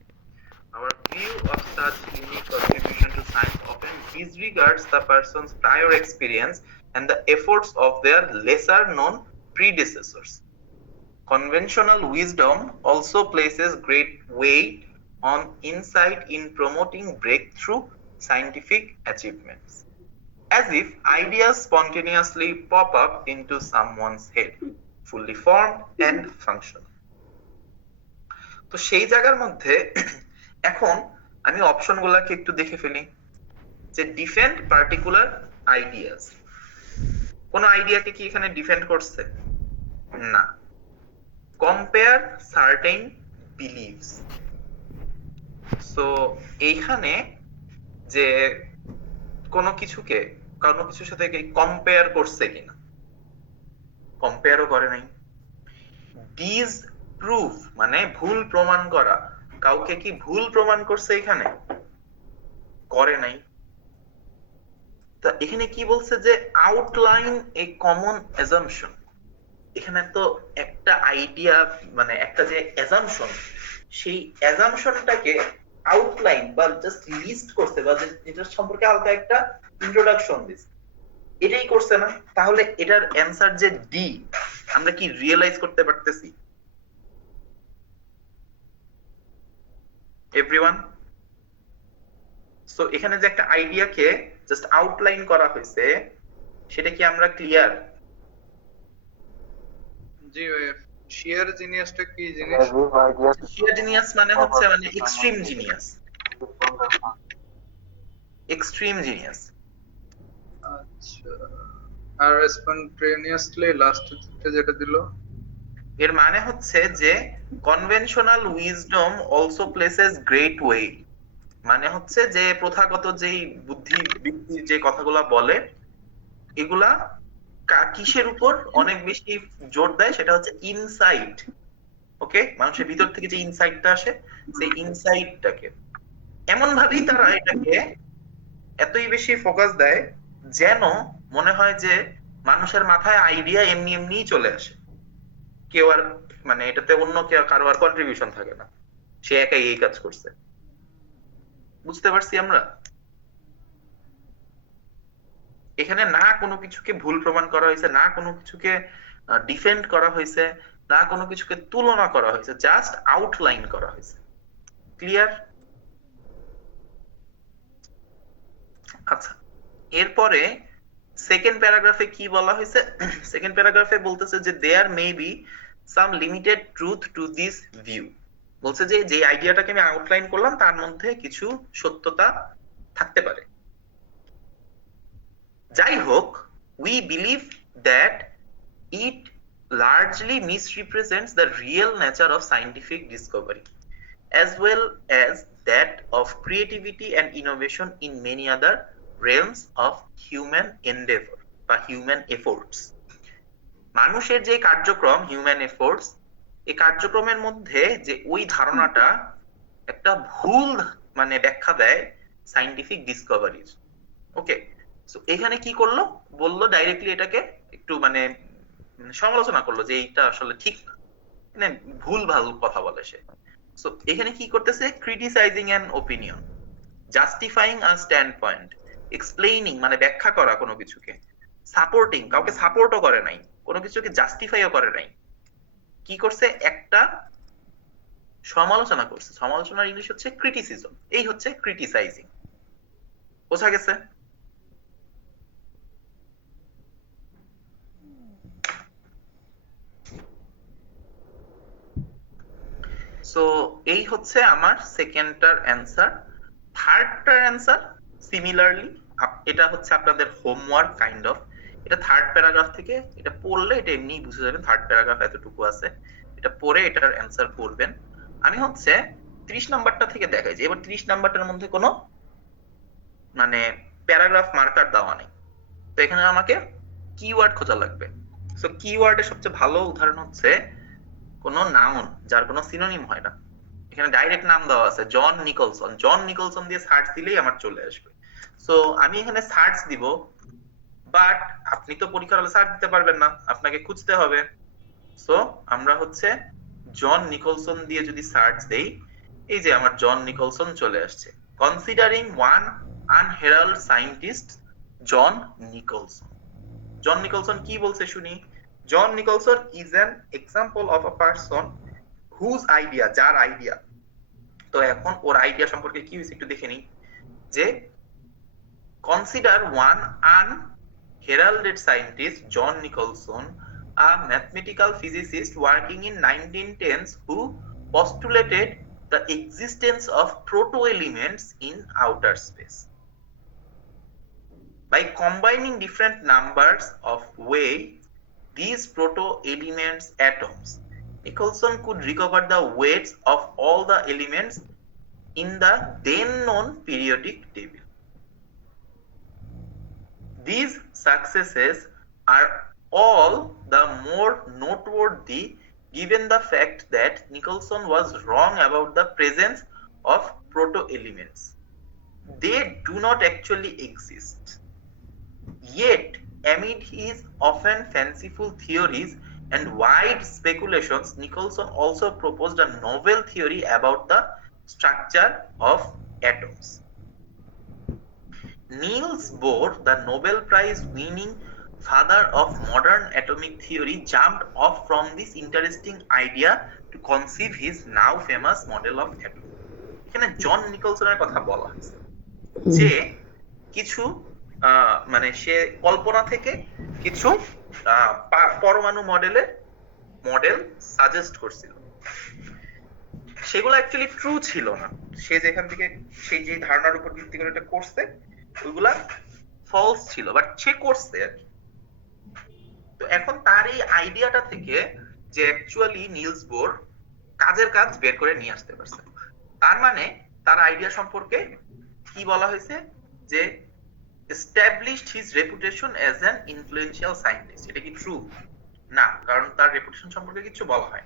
Our view of such unique contribution to science often disregards the person's prior experience and the efforts of their lesser known predecessors. Conventional wisdom also places great weight on insight in promoting breakthrough scientific achievements, as if ideas spontaneously pop up into someone's head, fully formed and functional. তো সেই জায়গার মধ্যে এখন আমি অপশনগুলোকে একটু দেখে ফেলি, যে ডিফেন্ড পার্টিকুলার আইডিয়াস, কোন আইডিয়াকে কি এখানে ডিফেন্ড করছে? না। কম্পেয়ার সার্টেন বিলিভস, সো এইখানে যে কোনো কিছুকে কোনো কিছুর সাথে কম্পেয়ার করছে কিনা, কম্পেয়ারও করে নাই। ডিস প্রুফ মানে ভুল প্রমাণ করা, কাউকে কি ভুল প্রমাণ করছে এখানে? করে নাই। তা এখানে কি বলছে যে আউটলাইন এ কমন অ্যাজাম্পশন, এখানে তো একটা আইডিয়া মানে একটা যে অ্যাজাম্পশন, সেই অ্যাজাম্পশনটাকে আউটলাইন বা জাস্ট লিস্ট করতে বা এটার সম্পর্কে হালকা একটা ইন্ট্রোডাকশন দিছে, এটাই করছে না। তাহলে এটার অ্যানসার যে ডি, আমরা কি রিয়েলাইজ করতে পারতেছি এভরিওয়ান? সো এখানে যে একটা আইডিয়াকে জাস্ট আউটলাইন করা হয়েছে, সেটা কি আমরা ক্লিয়ার? জি ভাইয়া, শিয়ার জিনিয়াসটা কি জিনিস? শিয়ার জিনিয়াস মানে হচ্ছে মানে এক্সট্রিম জিনিয়াস, এক্সট্রিম জিনিয়াস। আচ্ছা, আর স্পন্টেনিয়াসলি লাস্টে যেটা দিল এর মানে হচ্ছে যে conventional wisdom also places great weight, মানে হচ্ছে যে প্রথাগত যেই বুদ্ধি বৃত্তির যে কথাগুলা বলে এগুলা কিসের উপর অনেক বেশি জোর দেয়, সেটা হচ্ছে ইনসাইট। ওকে, মানুষের ভিতর থেকে যে ইনসাইটটা আসে সেই ইনসাইটটাকে এমন ভাবেই তারা এটাকে এতই বেশি ফোকাস দেয় যেন মনে হয় যে মানুষের মাথায় আইডিয়া এমনি এমনিই চলে আসে, কেউ আর মানে এটাতে অন্য কেউ কারো আর কন্ট্রিবিউশন থাকে না, সে একাই এই কাজ করছে। বুঝতে পারছি আমরা? এখানে না কোনো কিছুকে ভুল প্রমাণ করা হয়েছে, না কোনো কিছুকে ডিফেন্ড করা হয়েছে, না কোনো কিছুকে তুলনা করা হয়েছে, জাস্ট আউটলাইন করা হয়েছে। ক্লিয়ার? আচ্ছা, এরপরে সেকেন্ড প্যারাগ্রাফে কি বলা হয়েছে? সেকেন্ড প্যারাগ্রাফে বলতেছে যে there may be some limited truth to this view. বলছে যে যে আইডিয়াটাকে আমি আউটলাইন করলাম তার মধ্যে কিছু সত্যতা থাকতে পারে। যাই হোক, we believe that it largely misrepresents the real nature of scientific discovery, as well as that of creativity and innovation in many other realms of human endeavor বা human efforts. মানুষের যে কার্যক্রম হিউম্যান এফোর্টস, এই কার্যক্রমের মধ্যে যে ওই ধারণাটা একটা ভুল মানে ব্যাখ্যা দেয় সায়েন্টিফিক ডিসকভারির। ওকে, সো এখানে কি করলো, বললো ডাইরেক্টলি এটাকে একটু মানে সমালোচনা করলো যে এইটা আসলে ঠিক না, মানে ভুল ভাল কথা বলে সে। সো এখানে কি করতেছে, criticising an opinion, justifying a standpoint, explaining মানে ব্যাখ্যা করা কোনো কিছুকে, সাপোর্টিং কাউকে সাপোর্টও করে নাই, কোনো কিছুকে জাস্টিফাইও করে নাই, কি করছে একটা সমালোচনা করছে। সমালোচনার ইংলিশ হচ্ছে ক্রিটিসিজম, এই হচ্ছে ক্রিটিসাইজিং। বোঝা গেছে? সো এই হচ্ছে আমার সেকেন্ডটার অ্যান্সার। থার্ডটার অ্যান্সার সিমিলারলি, এটা হচ্ছে আপনাদের হোমওয়ার্ক কাইন্ড অফ। এটা থার্ড প্যারাগ্রাফ থেকে, এটা পড়লে এটা এমনি বুঝে যাবেন থার্ড প্যারাগ্রাফ এতটুকু আছে, এটা পড়ে এটার অ্যান্সার করবেন। আমি হচ্ছে 30 নাম্বারটা থেকে দেখাই যে এবার 30 নাম্বারটার মধ্যে কোনো মানে প্যারাগ্রাফ মার্কার দেওয়া নেই, তো এখানে আমাকে কিওয়ার্ড খোঁজা লাগবে। সো কিওয়ার্ডের সবচেয়ে ভালো উদাহরণ হচ্ছে কোনো নাউন যার কোনো সিনোনিম হয় না। এখানে ডাইরেক্ট নাম দেওয়া আছে জন নিকলসন, জন নিকলসন দিয়ে সার্চ দিলেই আমার চলে আসবে। সো আমি এখানে সার্চ দিব, বাট আপনি তো পরীক্ষার হলে সার্চ দিতে পারবেন না, আপনাকে খুঁজতে হবে। সো আমরা হচ্ছে জন নিকলসন দিয়ে যদি সার্চ দেই, এই যে আমার জন নিকলসন চলে আসছে। কনসিডারিং ওয়ান আনহেরাল্ড সায়েন্টিস্ট জন নিকলসন। জন নিকলসন কি বলছে শুনি। John Nicholson is an example of a person whose idea, যার আইডিয়া, তো এখন ওর আইডিয়া সম্পর্কে কি হয়েছে একটু দেখে নিই। যে consider one unheralded scientist, John Nicholson, a mathematical physicist working in 1910s who postulated the existence of proto-elements in outer space. By combining different numbers of weights these proto-elements atoms, Nicholson could recover the weights of all the elements in the then known periodic table. These successes are all the more noteworthy given the fact that Nicholson was wrong about the presence of proto-elements. They do not actually exist. Yet amid his often fanciful theories and wide speculations, Nicholson also proposed a novel theory about the structure of atoms. Niels Bohr, the Nobel Prize winning father of modern atomic theory, jumped off from this interesting idea to conceive his now famous model of atom. এখানে জন নিকলসনের কথা বলা হয়েছে যে কিছু মানে সে কল্পনা থেকে কিছু পরমাণু মডেল সাজেস্ট করছিল, সেগুলো অ্যাকচুয়ালি ট্রু ছিল না। সে যেখান থেকে সেই যে ধারণার উপর ভিত্তি করে এটা করছে ওইগুলা ফলস ছিল, বাট সে করছে আর কি। এই আইডিয়াটা থেকে যে অ্যাকচুয়ালি নিলস বোর কাজের কাজ বের করে নিয়ে আসতে পারছে। তার মানে তার আইডিয়া সম্পর্কে কি বলা হয়েছে যে established his reputation as an influential scientist। এটা কি ট্রু? না, কারণ তার রেপুটেশন সম্পর্কে কিছু বলা হয়।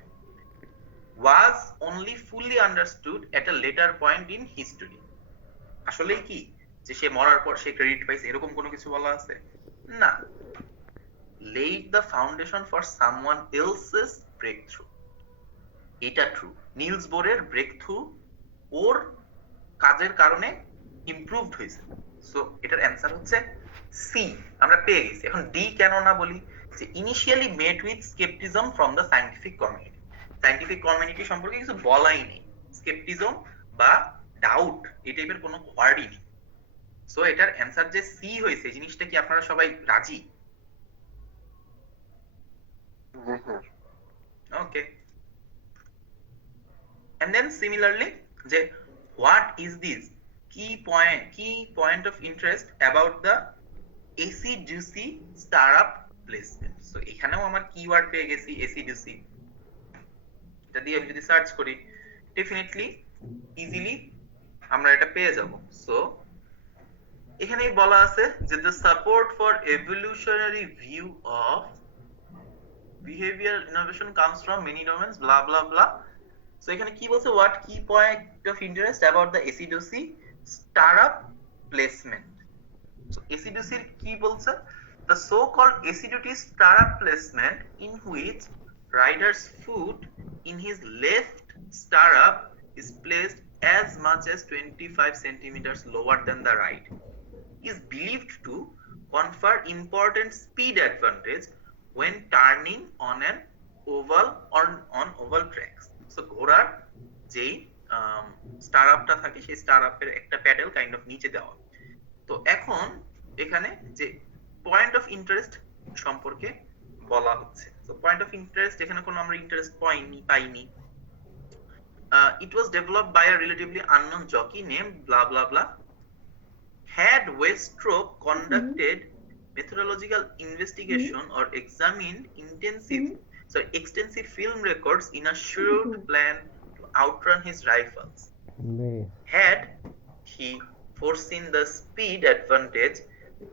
was only fully understood at a later point in history। আসলে কি যে সে মরার পর সে ক্রেডিট পাইছে এরকম কোনো কিছু বলা আছে? না। laid the foundation for someone else's breakthrough। এটা ট্রু। নিলস বোরের ব্রেকথ্রু ওর কাজের কারণে ইমপ্রুভড হয়েছে। সো এটার অ্যান্সার হচ্ছে সি। আমরা পেয়ে গেছি। এখন ডি কেন না বলি? যে initially met with scepticism from the scientific community. Scientific community সম্পর্কে কিছু বলাই নেই, স্কেপটিজম বা ডাউট এই টাইপের কোনো ওয়ার্ডই নেই। সো এটার অ্যান্সার যে সি হয়েছে, জিনিসটা কি আপনারা সবাই রাজি? জি sir. Okay. and then similarly যে what is this key point of interest about the AC/DC startup placement। so এখানেও আমার কিওয়ার্ড পেয়ে গেছি AC/DC। এটা দিয়ে আমি যদি সার্চ করি ডেফিনেটলি ইজিলি আমরা এটা পেয়ে যাব। সো এখানেই বলা আছে যে the support for evolutionary view of behavioral innovation comes from many domains blah blah blah। So এখানে কি বলছে, what key point of interest about the AC/DC startup placement। so AC/DC এর কি বলছে, the so called AC/DC startup placement in which rider's foot in his left startup is placed as much as 25 centimeters lower than the right is believed to confer important speed advantage when turning on an oval or on oval tracks। So ঘোড়ার যেই স্টারআপটা থাকে সেই স্টারআপের একটা pedal kind of নিচে দেওয়া। তো এখন এখানে যে পয়েন্ট অফ ইন্টারেস্ট সম্পর্কে বলা হচ্ছে। তো পয়েন্ট অফ ইন্টারেস্ট এখানে কোনো আমরা ইন্টারেস্ট পাইনি। it was developed by a relatively unknown jockey named blah blah blah। had Westrope conducted methodological investigation or examined extensive film records in a sure plan to outrun his rivals। had he foreseen the speed advantage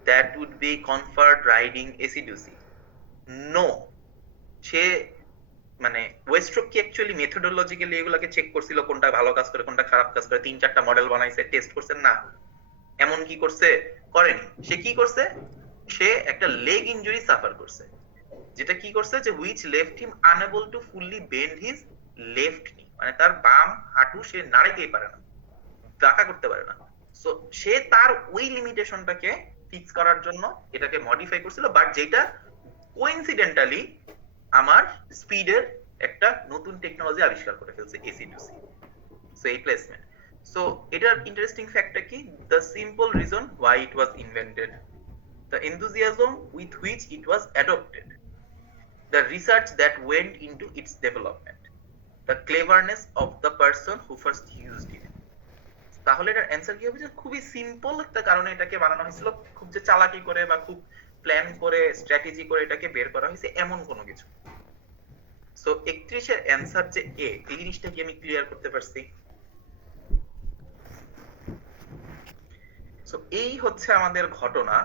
that would be conferred riding AC/DC? no। সে মানে ওয়েস্ট্রোপ কি actually মেথোডোলজিক্যালি এগুলাকে check করছিল কোনটা ভালো কাজ করে কোনটা খারাপ কাজ করে, 3-4টা মডেল বানাইছে, টেস্ট করছে? না, এমন কি করছে? করেনি। সে কি করছে? সে একটা লেগ ইনজুরি সাফার করছে, যেটা কি করছে যে which left him unable to fully bend his left knee। মানে তার বাম হাঁটু সে নাড়াইতেই পারে না, বাঁকা করতে পারে না। সো সে তার ওই লিমিটেশনটাকে ফিক্স করার জন্য এটাকে মডিফাই করছিল, বাট যেটা কোইনসিডেন্টালি আমার স্পিডের একটা নতুন টেকনোলজি আবিষ্কার করে ফেলছে AC/DC। সো এই প্লেসমেন্ট। সো এটার ইন্টারেস্টিং ফ্যাক্টটা কি, the simple reason why it was invented, the enthusiasm with which it was adopted, the research that went into its development, the cleverness of the person who first used it। তাহলে এটার answer কি হবে যে খুবই simple একটা কারণে এটাকে বানানো হয়েছিল, খুব যে চালাকি করে বা খুব প্ল্যান করে স্ট্র্যাটেজি করে এটাকে বের করা হয়েছে এমন কোনো কিছু। সো 31 এর অ্যান্সার যে এ, এই জিনিসটা কি আমি ক্লিয়ার করতে পারছি? সো এই হচ্ছে আমাদের ঘটনা।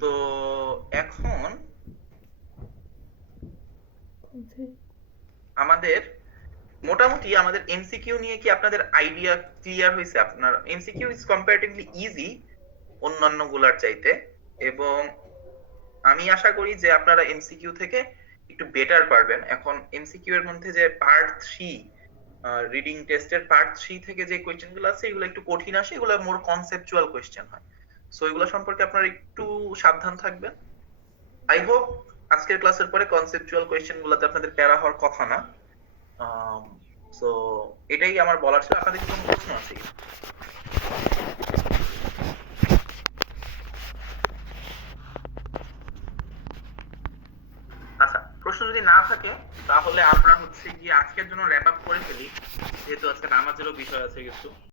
তো এখন আমাদের মোটামুটি আমাদের এমসিকিউ নিয়ে কি আপনাদের আইডিয়া ক্লিয়ার হয়েছে? আপনার এমসিকিউ ইজ কম্পারেটিভলি ইজি অন্যান্য গুলার চাইতে, এবং আমি আশা করি যে আপনারা এমসিকিউ থেকে একটু বেটার পারবেন। এখন এমসিকিউ এর মধ্যে যে পার্ট 3 রিডিং টেস্টের পার্ট 3 থেকে যে কোশ্চেনগুলো আছে এগুলো একটু কঠিন আসে, এগুলো মোর কনসেপচুয়াল কোশ্চেন হয়। সো এগুলো সম্পর্কে আপনারা একটু সাবধান থাকবেন। আই হোপ আজকের ক্লাসের পরে কনসেপচুয়াল কোশ্চেনগুলোতে আপনাদের প্যারা হওয়ার কথা না। সো এটাই আমার বলার ছিল। আপনাদের কি কোনো প্রশ্ন আছে? আচ্ছা, প্রশ্ন যদি না থাকে তাহলে আমরা হচ্ছে কি আজকের জন্য র‍্যাপ আপ করে ফেলি, যেহেতু আজকে নামাজেরও বিষয় আছে কিছু।